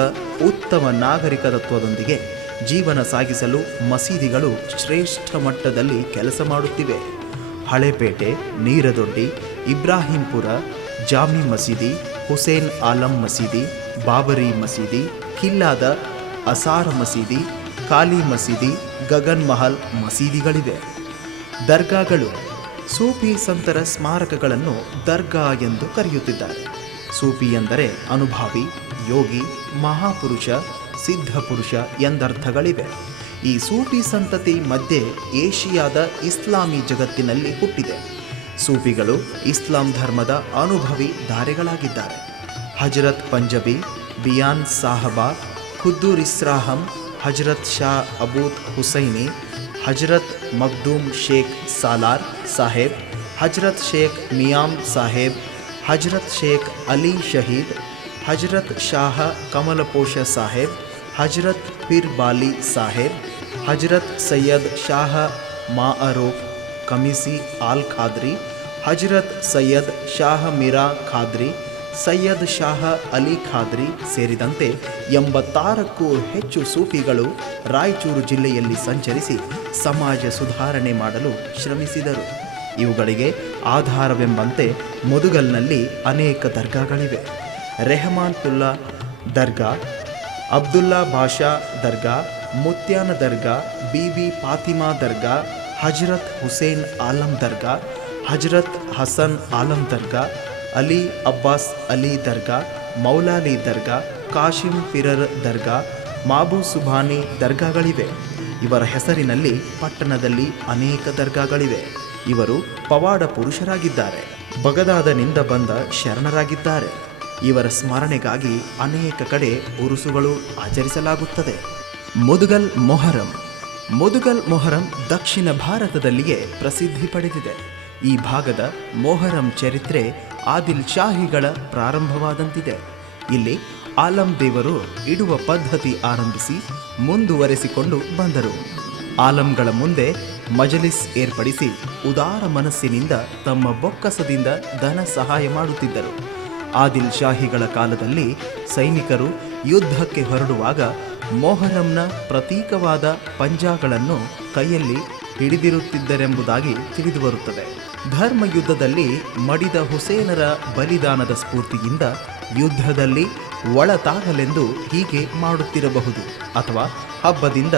ಉತ್ತಮ ನಾಗರಿಕತ್ವದೊಂದಿಗೆ ಜೀವನ ಸಾಗಿಸಲು ಮಸೀದಿಗಳು ಶ್ರೇಷ್ಠ ಮಟ್ಟದಲ್ಲಿ ಕೆಲಸ ಮಾಡುತ್ತಿವೆ. ಹಳೆಪೇಟೆ, ನೀರದೊಡ್ಡಿ, ಇಬ್ರಾಹಿಂಪುರ, ಜಾಮಿ ಮಸೀದಿ, ಹುಸೇನ್ ಆಲಂ ಮಸೀದಿ, ಬಾಬರಿ ಮಸೀದಿ, ಕಿಲ್ಲಾದ ಅಸಾರ ಮಸೀದಿ, ಕಾಲಿ ಮಸೀದಿ, ಗಗನ್ ಮಹಲ್ ಮಸೀದಿಗಳಿವೆ. ದರ್ಗಾಗಳು. ಸೂಫಿ ಸಂತರ ಸ್ಮಾರಕಗಳನ್ನು ದರ್ಗಾ ಎಂದು ಕರೆಯುತ್ತಿದ್ದಾರೆ. ಸೂಫಿ ಎಂದರೆ ಅನುಭಾವಿ, ಯೋಗಿ, ಮಹಾಪುರುಷ, ಸಿದ್ಧಪುರುಷ ಎಂದರ್ಥಗಳಿವೆ. ಈ ಸೂಫಿ ಸಂತತಿ ಮಧ್ಯೆ ಏಷಿಯಾದ ಇಸ್ಲಾಮಿ ಜಗತ್ತಿನಲ್ಲಿ ಹುಟ್ಟಿದೆ. ಸೂಫಿಗಳು ಇಸ್ಲಾಂ ಧರ್ಮದ ಅನುಭವಿ ಧಾರೆಗಳಾಗಿದ್ದಾರೆ. ಹಜರತ್ ಪಂಜಬಿ, ಬಿಯಾನ್ ಸಾಹಬಾ, ಖುದ್ದೂರ್ ಇಸ್ರಾಹಂ, ಹಜರತ್ ಶಾ ಅಬೂದ್ ಹುಸೈನಿ, ಹಜರತ್ ಮಗ್ದೂಮ್ ಶೇಖ್ ಸಾಲಾರ್ ಸಾಹೇಬ್, ಹಜರತ್ ಶೇಖ್ ಮಿಯಾಮ್ ಸಾಹೇಬ್, ಹಜರತ್ ಶೇಖ್ ಅಲಿ ಶಹೀದ್, ಹಜರತ್ ಶಾಹ ಕಮಲಪೋಷ ಸಾಹೇಬ್, ಹಜರತ್ ಪಿರ್ ಬಾಲಿ ಸಾಹೇಬ್, ಹಜರತ್ ಸೈಯದ್ ಶಾಹ ಮಾಅರೂಫ್ ಕಮಿಸಿ ಆಲ್ ಖಾದ್ರಿ, ಹಜರತ್ ಸೈಯದ್ ಶಾಹ ಮಿರಾ ಖಾದ್ರಿ, ಸೈಯದ್ ಶಾಹ ಅಲಿ ಖಾದ್ರಿ ಸೇರಿದಂತೆ 86ಕ್ಕೂ ಹೆಚ್ಚು ಸೂಫಿಗಳು ರಾಯಚೂರು ಜಿಲ್ಲೆಯಲ್ಲಿ ಸಂಚರಿಸಿ ಸಮಾಜ ಸುಧಾರಣೆ ಮಾಡಲು ಶ್ರಮಿಸಿದರು. ಇವುಗಳಿಗೆ ಆಧಾರವೆಂಬಂತೆ ಮುದುಗಲ್ನಲ್ಲಿ ಅನೇಕ ದರ್ಗಾಗಳಿವೆ. ರೆಹಮಾನ್ತುಲ್ಲಾ ದರ್ಗಾ, ಅಬ್ದುಲ್ಲಾ ಬಾಷಾ ದರ್ಗಾ, ಮುತ್ಯಾನ ದರ್ಗಾ, ಬಿಬಿ ಫಾತಿಮಾ ದರ್ಗಾ, ಹಜರತ್ ಹುಸೇನ್ ಆಲಂ ದರ್ಗಾ, ಹಜರತ್ ಹಸನ್ ಆಲಂ ದರ್ಗಾ, ಅಲಿ ಅಬ್ಬಾಸ್ ಅಲಿ ದರ್ಗಾ, ಮೌಲಾಲಿ ದರ್ಗಾ, ಕಾಶಿಂ ಫಿರರ್ ದರ್ಗಾ, ಮಾಬು ಸುಬಾನಿ ದರ್ಗಾಗಳಿವೆ. ಇವರ ಹೆಸರಿನಲ್ಲಿ ಪಟ್ಟಣದಲ್ಲಿ ಅನೇಕ ದರ್ಗಾಗಳಿವೆ. ಇವರು ಪವಾಡ ಪುರುಷರಾಗಿದ್ದಾರೆ. ಬಗದಾದನಿಂದ ಬಂದ ಶರಣರಾಗಿದ್ದಾರೆ. ಇವರ ಸ್ಮರಣೆಗಾಗಿ ಅನೇಕ ಕಡೆ ಉರುಸುಗಳು ಆಚರಿಸಲಾಗುತ್ತದೆ. ಮುದುಗಲ್ ಮೊಹರಂ. ಮುದುಗಲ್ ಮೊಹರಂ ದಕ್ಷಿಣ ಭಾರತದಲ್ಲಿಯೇ ಪ್ರಸಿದ್ಧಿ ಪಡೆದಿದೆ. ಈ ಭಾಗದ ಮೊಹರಂ ಚರಿತ್ರೆ ಆದಿಲ್ ಶಾಹಿಗಳ ಪ್ರಾರಂಭವಾದಂತಿದೆ. ಇಲ್ಲಿ ಆಲಂ ದೇವರು ಇಡುವ ಪದ್ಧತಿ ಆರಂಭಿಸಿ ಮುಂದುವರೆಸಿಕೊಂಡು ಬಂದರು. ಆಲಂಗಳ ಮುಂದೆ ಮಜಲಿಸ್ ಏರ್ಪಡಿಸಿ ಉದಾರ ಮನಸ್ಸಿನಿಂದ ತಮ್ಮ ಬೊಕ್ಕಸದಿಂದ ಧನ ಸಹಾಯ ಮಾಡುತ್ತಿದ್ದರು. ಆದಿಲ್ ಶಾಹಿಗಳ ಕಾಲದಲ್ಲಿ ಸೈನಿಕರು ಯುದ್ಧಕ್ಕೆ ಹೊರಡುವಾಗ ಮೊಹರಂನ ಪ್ರತೀಕವಾದ ಪಂಜಾಗಳನ್ನು ಕೈಯಲ್ಲಿ ಹಿಡಿದಿರುತ್ತಿದ್ದರೆಂಬುದಾಗಿ ತಿಳಿದುಬರುತ್ತದೆ. ಧರ್ಮ ಯುದ್ಧದಲ್ಲಿ ಮಡಿದ ಹುಸೇನರ ಬಲಿದಾನದ ಸ್ಫೂರ್ತಿಯಿಂದ ಯುದ್ಧದಲ್ಲಿ ಒಳತಾಗಲೆಂದು ಹೀಗೆ ಮಾಡುತ್ತಿರಬಹುದು. ಅಥವಾ ಹಬ್ಬದಿಂದ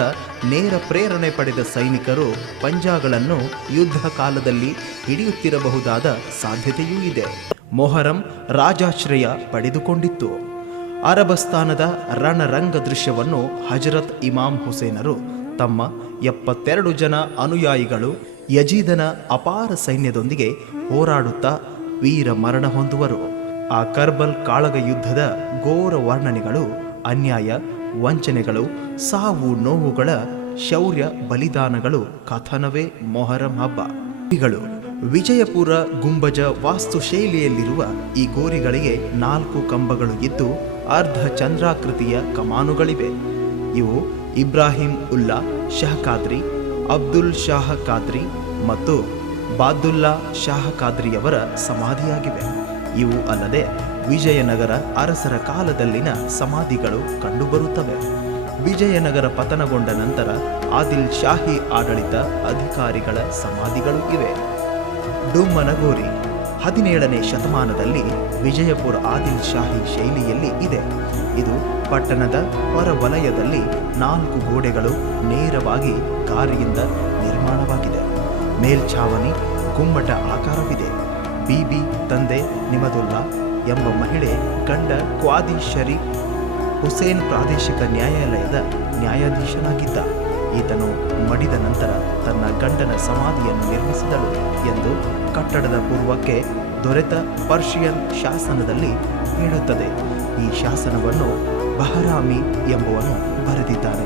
ನೇರ ಪ್ರೇರಣೆ ಪಡೆದ ಸೈನಿಕರು ಪಂಜಾಗಳನ್ನು ಯುದ್ಧ ಕಾಲದಲ್ಲಿ ಹಿಡಿಯುತ್ತಿರಬಹುದಾದ ಸಾಧ್ಯತೆಯೂ ಇದೆ. ಮೊಹರಂ ರಾಜಾಶ್ರಯ ಪಡೆದುಕೊಂಡಿತ್ತು. ಅರಬಸ್ತಾನದ ರಣರಂಗ ದೃಶ್ಯವನ್ನು ಹಜರತ್ ಇಮಾಮ್ ಹುಸೇನರು ತಮ್ಮ 72 ಜನ ಅನುಯಾಯಿಗಳು ಯಜೀದನ ಅಪಾರ ಸೈನ್ಯದೊಂದಿಗೆ ಹೋರಾಡುತ್ತಾ ವೀರ ಮರಣ ಹೊಂದುವರು. ಆ ಕರ್ಬಲ್ ಕಾಳಗ ಯುದ್ಧದ ಘೋರ ವರ್ಣನೆಗಳು, ಅನ್ಯಾಯ, ವಂಚನೆಗಳು, ಸಾವು ನೋವುಗಳ ಶೌರ್ಯ ಬಲಿದಾನಗಳು ಕಥನವೇ ಮೊಹರಂ ಹಬ್ಬ. ವಿಜಯಪುರ ಗುಂಬಜ ವಾಸ್ತುಶೈಲಿಯಲ್ಲಿರುವ ಈ ಗೋರಿಗಳಿಗೆ 4 ಕಂಬಗಳು ಇದ್ದು ಅರ್ಧ ಚಂದ್ರಾಕೃತಿಯ ಕಮಾನುಗಳಿವೆ. ಇವು ಇಬ್ರಾಹಿಂ ಉಲ್ಲಾ ಶಹ ಖಾದ್ರಿ, ಅಬ್ದುಲ್ ಶಾಹ ಖಾದ್ರಿ ಮತ್ತು ಬಾದುಲ್ಲಾ ಶಾಹ ಖಾದ್ರಿಯವರ ಸಮಾಧಿಯಾಗಿವೆ. ಇವು ಅಲ್ಲದೆ ವಿಜಯನಗರ ಅರಸರ ಕಾಲದಲ್ಲಿನ ಸಮಾಧಿಗಳು ಕಂಡುಬರುತ್ತವೆ. ವಿಜಯನಗರ ಪತನಗೊಂಡ ನಂತರ ಆದಿಲ್ ಶಾಹಿ ಆಡಳಿತ ಅಧಿಕಾರಿಗಳ ಸಮಾಧಿಗಳು ಇವೆ. ಡುಮ್ಮನಗೋರಿ 17ನೇ ಶತಮಾನದಲ್ಲಿ ವಿಜಯಪುರ ಆದಿಲ್ ಶಾಹಿ ಶೈಲಿಯಲ್ಲಿ ಇದೆ. ಇದು ಪಟ್ಟಣದ ಹೊರವಲಯದಲ್ಲಿ 4 ಗೋಡೆಗಳು ನೇರವಾಗಿ ಗಾರಿಯಿಂದ ನಿರ್ಮಾಣವಾಗಿದೆ. ಮೇಲ್ಛಾವಣಿ ಗುಮ್ಮಟ ಆಕಾರವಿದೆ. ಬೀಬಿ ತಂದೆ ನಿಮದುಲ್ಲಾ ಎಂಬ ಮಹಿಳೆ ಗಂಡ ಕ್ವಾದಿ ಶರೀಫ್ ಹುಸೇನ್ ಪ್ರಾದೇಶಿಕ ನ್ಯಾಯಾಲಯದ ನ್ಯಾಯಾಧೀಶನಾಗಿದ್ದ. ಈತನು ಮಡಿದ ನಂತರ ತನ್ನ ಗಂಡನ ಸಮಾಧಿಯನ್ನು ನಿರ್ಮಿಸಿದಳು ಎಂದು ಕಟ್ಟಡದ ಪೂರ್ವಕ್ಕೆ ದೊರೆತ ಪರ್ಷಿಯನ್ ಶಾಸನದಲ್ಲಿ ಹೇಳುತ್ತದೆ. ಈ ಶಾಸನವನ್ನು ಬಹರಾಮಿ ಎಂಬುವನು ಬರೆದಿದ್ದಾನೆ.